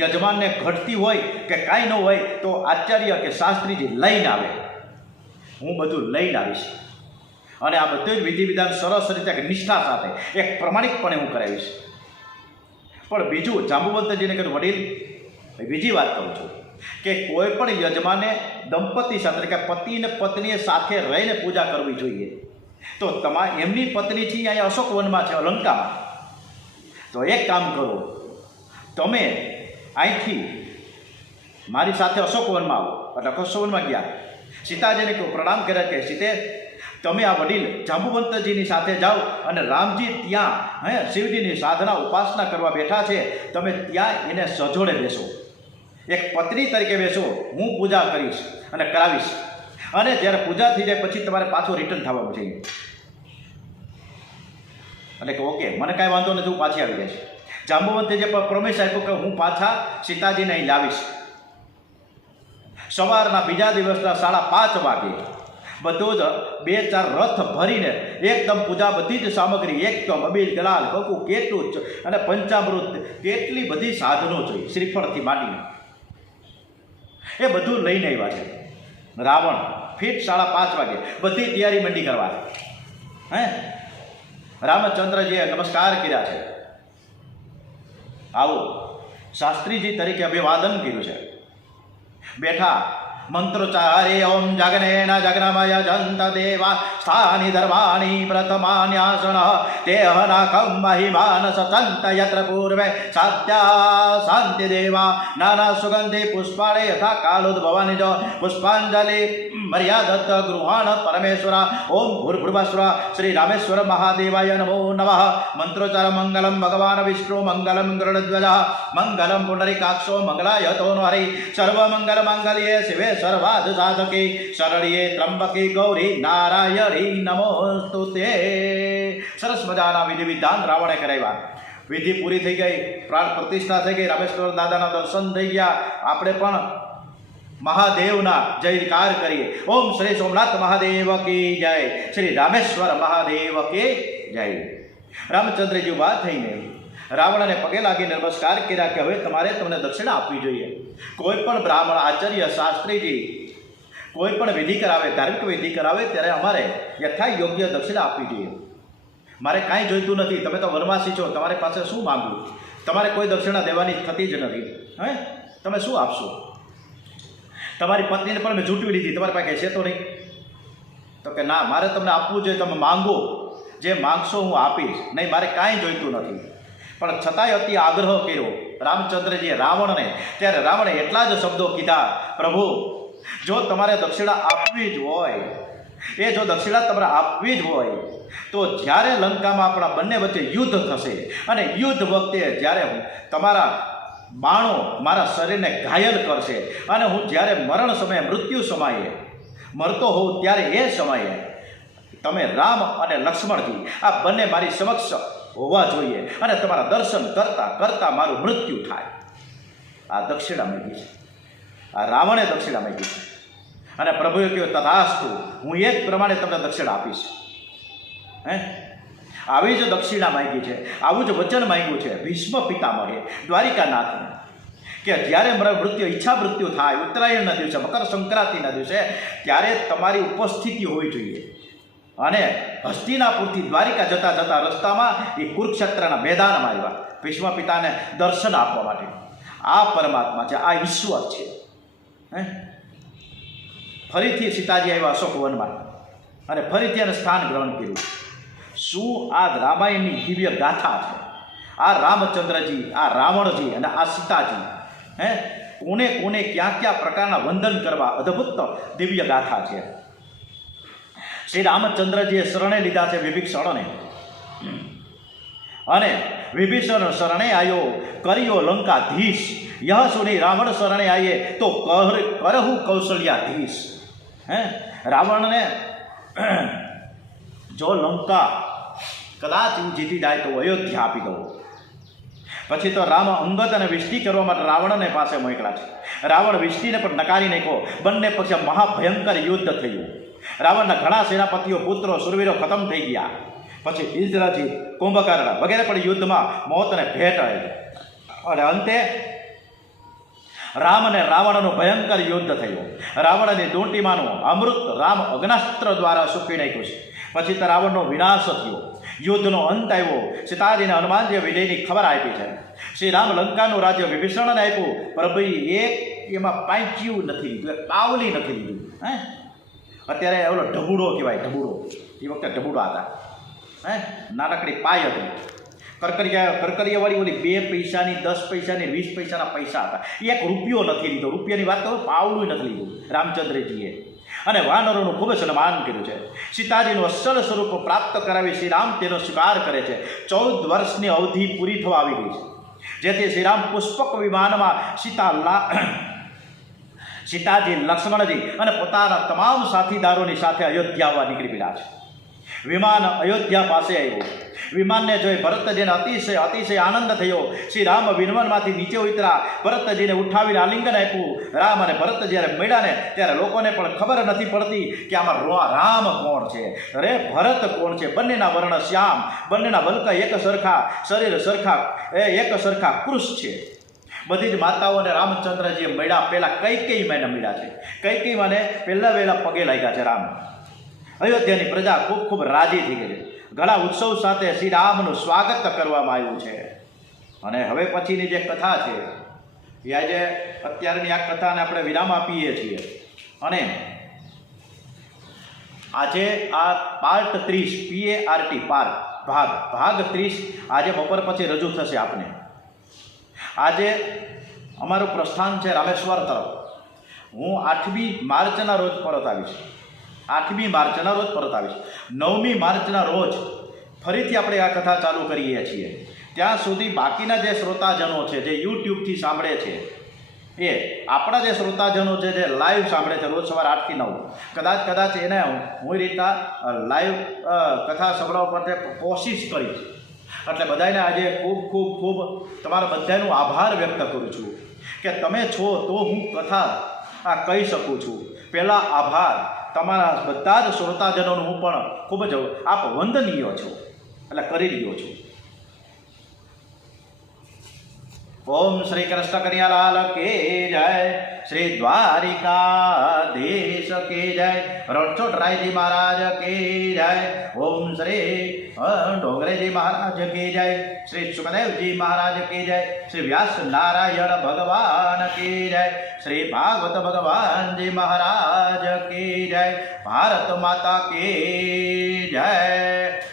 યજમાનને ઘટતી હોય કે કાંઈ ન હોય તો આચાર્ય કે શાસ્ત્રીજી લઈને આવે. હું બધું લઈને આવીશ, અને આ બધું જ વિધિ વિધાન સરસ રીતે નિષ્ઠા સાથે એક પ્રમાણિકપણે હું કરાવીશ. પણ બીજું જાંબુવંતજીને કહ્યું, વડીલ બીજી વાત કહું છું કે કોઈ પણ યજમાને દંપતી સાથે કે પતિ અને પત્નીએ સાથે રહીને પૂજા કરવી જોઈએ. તો એમની પત્ની છે અહીંયા અશોકવનમાં છે, લંકામાં. તો એક કામ કરો, તમે અહીંથી મારી સાથે અશોકવનમાં આવો. એટલે અશોકવનમાં ગયા, સીતાજીને કહું, પ્રણામ કર્યા કે સીતે, તમે આ વડીલ જાંબુવંતજીની સાથે જાઓ અને રામજી ત્યાં શિવજીની સાધના ઉપાસના કરવા બેઠા છે, તમે ત્યાં એને સજોડે બેસો, એક પત્ની તરીકે બેસો. હું પૂજા કરીશ અને કરાવીશ, અને જ્યારે પૂજા થઈ જાય પછી તમારે પાછું રિટર્ન થવાનું છે. એટલે કે ઓકે, મને કાંઈ વાંધો નથી, હું પાછી આવી જઈશ. જાંબુવંતજીએ પણ પ્રોમિસ આપ્યો કે હું પાછા સીતાજીને અહીં લાવીશ. સવારના બીજા દિવસના 5:30 વાગે બધું જ 2-4 રથ ભરીને એકદમ પૂજા બધી જ સામગ્રી એકદમ અબીલ ગલાલ કકુ કેટલું અને પંચામૃત કેટલી બધી સાધનો જોઈ શ્રીફળથી માંડીને એ બધું લઈને આવ્યા છે. રાવણ ફીટ 5:30 વાગે બધી તૈયારી મંડી કરવા. હે રામચંદ્રજીએ નમસ્કાર કર્યા છે. આવો શાસ્ત્રીજી તરીકે અભિવાદન કર્યું છે. બેઠા મંત્રોચ્ચારે ઓમ જગનેન જગનમય જંત દેવા સ્થાની ધર્માણી પ્રથમાન્યાસન દેહનાકમ મહિમાન સતંત યત્ર પૂર્વે સત્યા શાંતિ દેવા નાના સુગંધી પુષ્પાળે યથા કાલોદ્ભવાની જો પુષ્પાંજલિ મર્યાદત્ત ગૃહાણ પરમેશ્વર ઓમ ભૂર્ભુવસ્વ શ્રી રામેશ્વર મહાદેવાય નમો નમઃ. મંત્રોચ્ચાર મંગલમ ભગવાન વિષ્ણુ મંગલમ ગરુડધ્વજ મંગલમ પુંડરીકાક્ષો મંગલાયતો હરિ સર્વમંગલ મંગલ્યે શિવે સર્વાદ સાધકે શરણ્યે ત્રંબકે ગૌરી નારાયણી નમોસ્તુતે. સરસ મજાના વિધિ વિધાન રાવણે કરાવ્યા. વિધિ પૂરી થઈ ગઈ, પ્રાણ પ્રતિષ્ઠા થઈ ગઈ, રામેશ્વર દાદાના દર્શન થઈ ગયા. આપણે પણ મહાદેવના જયકાર કરીએ. ઓમ શ્રી સોમનાથ મહાદેવ કી જય, શ્રી રામેશ્વર મહાદેવ કી જય. રામચંદ્રજી ઉભા થઈને રાવણને પગે લાગીને નમસ્કાર કર્યા કે હવે તમારે તમને દક્ષિણા આપવી જોઈએ. કોઈ પણ બ્રાહ્મણ આચાર્ય શાસ્ત્રીજી કોઈ પણ વિધિ કરાવે, ધાર્મિક વિધિ કરાવે ત્યારે અમારે યથા યોગ્ય દક્ષિણા આપવી જોઈએ. મારે કાંઈ જોઈતું નથી, તમે તો વનવાસી છો, તમારી પાસે શું માંગવું? તમારે કોઈ દક્ષિણા દેવાની થતી જ નથી. હે તમે શું આપશો? તમારી પત્નીને પણ મેં જૂટવી લીધી, તમારી પાસે છે તો નહીં? તો કે ના, મારે તમને આપવું જોઈએ, તમે માંગો, જે માંગશો હું આપીશ, નહીં મારે કાંઈ જોઈતું નથી. પણ છતાંય અતિ આગ્રહ કર્યો રામચંદ્રજીએ રાવણને. ત્યારે રાવણે એટલા જ શબ્દો કીધા, પ્રભુ જો તમારે દક્ષિણા આપવી જ હોય, એ જો દક્ષિણા તમારે આપવી જ હોય તો જ્યારે લંકામાં આપણા બંને વચ્ચે યુદ્ધ થશે અને યુદ્ધ વખતે જ્યારે તમારા બાણો મારા શરીરને ઘાયલ કરશે અને હું જ્યારે મરણ સમયે મૃત્યુ સમયે મરતો હોઉં ત્યારે એ સમયે તમે રામ અને લક્ષ્મણજી આ બંને મારી સમક્ષ હોવા જોઈએ અને તમારા દર્શન કરતાં કરતાં મારું મૃત્યુ થાય. આ દક્ષિણા માંગી છે, આ રાવણે દક્ષિણા માંગી છે. અને પ્રભુએ કહ્યું તથાસ્તુ, હું એ જ પ્રમાણે તમને દક્ષિણા આપીશ. હે આવી જ દક્ષિણા માંગી છે, આવું જ વચન માંગ્યું છે ભીષ્મ પિતામહે દ્વારિકાનાથને કે જ્યારે મૃત્યુ ઈચ્છા મૃત્યુ થાય ઉત્તરાયણના દિવસે, મકર સંક્રાંતિના દિવસે, ત્યારે તમારી ઉપસ્થિતિ હોવી જોઈએ. અને હસ્તિનાપુરથી દ્વારિકા જતા જતા રસ્તામાં એ કુરુક્ષેત્રના મેદાનમાં આવ્યા ભીષ્મ પિતાને દર્શન આપવા માટે. આ પરમાત્મા છે, આ ઈશ્વર છે. હે ફરીથી સીતાજી આવ્યા અશોક વનમાં અને ફરીથી એને સ્થાન ગ્રહણ કર્યું. શું આ રામાયણની દિવ્ય ગાથા છે. આ રામચંદ્રજી, આ રાવણજી અને આ સીતાજી, હે કોને કોને ક્યાં ક્યાં પ્રકારના વંદન કરવા અદ્ભુત દિવ્ય ગાથા છે. શ્રી રામચંદ્રજીએ શરણે લીધા છે વિભીષણને અને વિભીષણ શરણે આવ્યો કર્યો લંકાધીશ. યહ સુની રાવણ શરણે આવીએ તો કરહુ કૌશલ્યાધીશ. હે રાવણને જો લંકા કદાચ જીતી જાય તો અયોધ્યા આપી દો. પછી તો રામ અંગત અને વિષ્ટિ કરવા માટે રાવણને પાસે મોકલ્યા છે. રાવણ વિષ્ટિને પણ નકારી નાખ્યો. બંને પક્ષે મહાભયંકર યુદ્ધ થયું. રાવણના ઘણા સેનાપતિઓ, પુત્રો, સુરવીરો ખતમ થઈ ગયા. પછી ઇન્દ્રજીત, કુંભકર્ણ વગેરે પણ યુદ્ધમાં મોતને ભેટ આવી. અને અંતે રામ અને રાવણનું ભયંકર યુદ્ધ થયું. રાવણની દોંટીમાંનું અમૃત રામ અગ્નાસ્ત્ર દ્વારા સૂકી નાખ્યું છે. પછી તો રાવણનો વિનાશ થયો, યુદ્ધનો અંત આવ્યો. સીતાજીને હનુમાનજીએ વિજયની ખબર આપી છે. શ્રી રામ લંકાનું રાજ્ય વિભીષણને આપ્યું. પ્રભુએ એક એમાં પાંચ્યું નથી લીધું, એક પાવલી નથી લીધું. હે અત્યારે ઓલો ઢબુડો કહેવાય, ઢબુડો, એ વખતે ઢબુડા હતા. હે નાનકડી પાય હતી, કરકરિયાવાળી ઓલી 2 પૈસાની, 10 પૈસાની, 20 પૈસાના પૈસા હતા. એક રૂપિયો નથી લીધો. રૂપિયાની વાત તો પાવલું નથી લીધું રામચંદ્રજીએ. અને વાનરોનું ખૂબ સન્માન કર્યું છે. સીતાજીનું અસલ સ્વરૂપ પ્રાપ્ત કરાવી શ્રીરામ તેનો સ્વીકાર કરે છે. 14 વર્ષની અવધિ પૂરી થવા આવી ગઈ છે, જેથી શ્રીરામ પુષ્પક વિમાનમાં સીતાજી, લક્ષ્મણજી અને પોતાના તમામ સાથીદારોની સાથે અયોધ્યા આવવા નીકળી પડ્યા છે. વિમાન અયોધ્યા પાસે આવ્યું. વિમાનને જોઈ ભરતજીને અતિશય આનંદ થયો. શ્રી રામ વિમાનમાંથી નીચે ઉતર્યા, ભરતજીને ઉઠાવીને આલિંગન આપ્યું. રામ અને ભરત જ્યારે મળ્યા ને ત્યારે લોકોને પણ ખબર નથી પડતી કે આમાં રામ કોણ છે, અરે ભરત કોણ છે. બંનેના વર્ણ શ્યામ, બંનેના વલ્ક એક સરખા, શરીર સરખા, એક સરખા કૃષ છે. બધી જ માતાઓને રામચંદ્રજીએ મળ્યા પહેલાં કઈ માને મળ્યા છે. કઈ માને પહેલાં વહેલા પગે લાગ્યા છે રામ. અયોધ્યાની પ્રજા ખૂબ રાજી થઈ ગઈ છે. ઘણા ઉત્સવ સાથે શ્રી રામનું સ્વાગત કરવામાં આવ્યું છે. અને હવે પછીની જે કથા છે એ આજે અત્યારની આ કથાને આપણે વિરામ આપીએ છીએ. અને આજે આ પાર્ટ 30 ભાગ 30 આજે બપોર પછી રજૂ થશે આપને. આજે અમારું પ્રસ્થાન છે રામેશ્વર તરફ. હું 8મી માર્ચના રોજ પરત આવીશ. 8મી માર્ચના રોજ પરત આવીશ. 9મી માર્ચના રોજ ફરીથી આપણે આ કથા ચાલુ કરીએ છીએ. ત્યાં સુધી બાકીના જે શ્રોતાજનો છે, જે યુટ્યુબથી સાંભળે છે, એ આપણા જે શ્રોતાજનો છે, જે લાઈવ સાંભળે છે રોજ સવારે 8 થી 9, કદાચ એને હું રીતના લાઈવ કથા સંભળાવવા માટે કોશિશ કરીશ. એટલે બધાને આજે ખૂબ તમારા બધાનો આભાર વ્યક્ત કરું છું કે તમે છો તો હું કથા આ કહી શકું છું. પહેલાં આભાર તમારા બધા જ શ્રોતાજનોનું હું પણ ખૂબ જ આપ વંદનીય છો, એટલે કરી રહ્યો છું. ઓમ શ્રી કૃષ્ણ કનૈયાલાલ કે જય, શ્રી દ્વારિકાધીશ કે જય, રણછોડરાયજી મહારાજ કે જય, ઓમ શ્રી ડોંગરેજી મહારાજ કે જય, શ્રી સુખદેવજી મહારાજ કે જય, શ્રી વ્યાસ નારાયણ ભગવાન કે જય, શ્રી ભાગવત ભગવાનજી મહારાજ કે જય, ભારત માતા કે જય.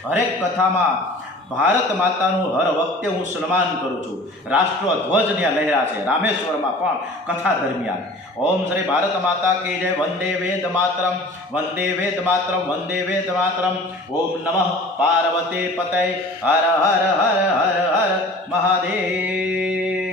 હરેક કથામાં ભારત માતાનું હર વખતે હું સન્માન કરું છું. રાષ્ટ્રધ્વજ ત્યાં લહેરા છે રામેશ્વરમાં પણ કથા દરમિયાન. ઓમ શ્રી ભારત માતા કી જય. વંદે વેદ માતરમ, વંદે વેદ માતરમ, વંદે વેદ માતરમ. ઓમ નમઃ પાર્વતી પતય. હર હર હર હર હર મહાદેવ.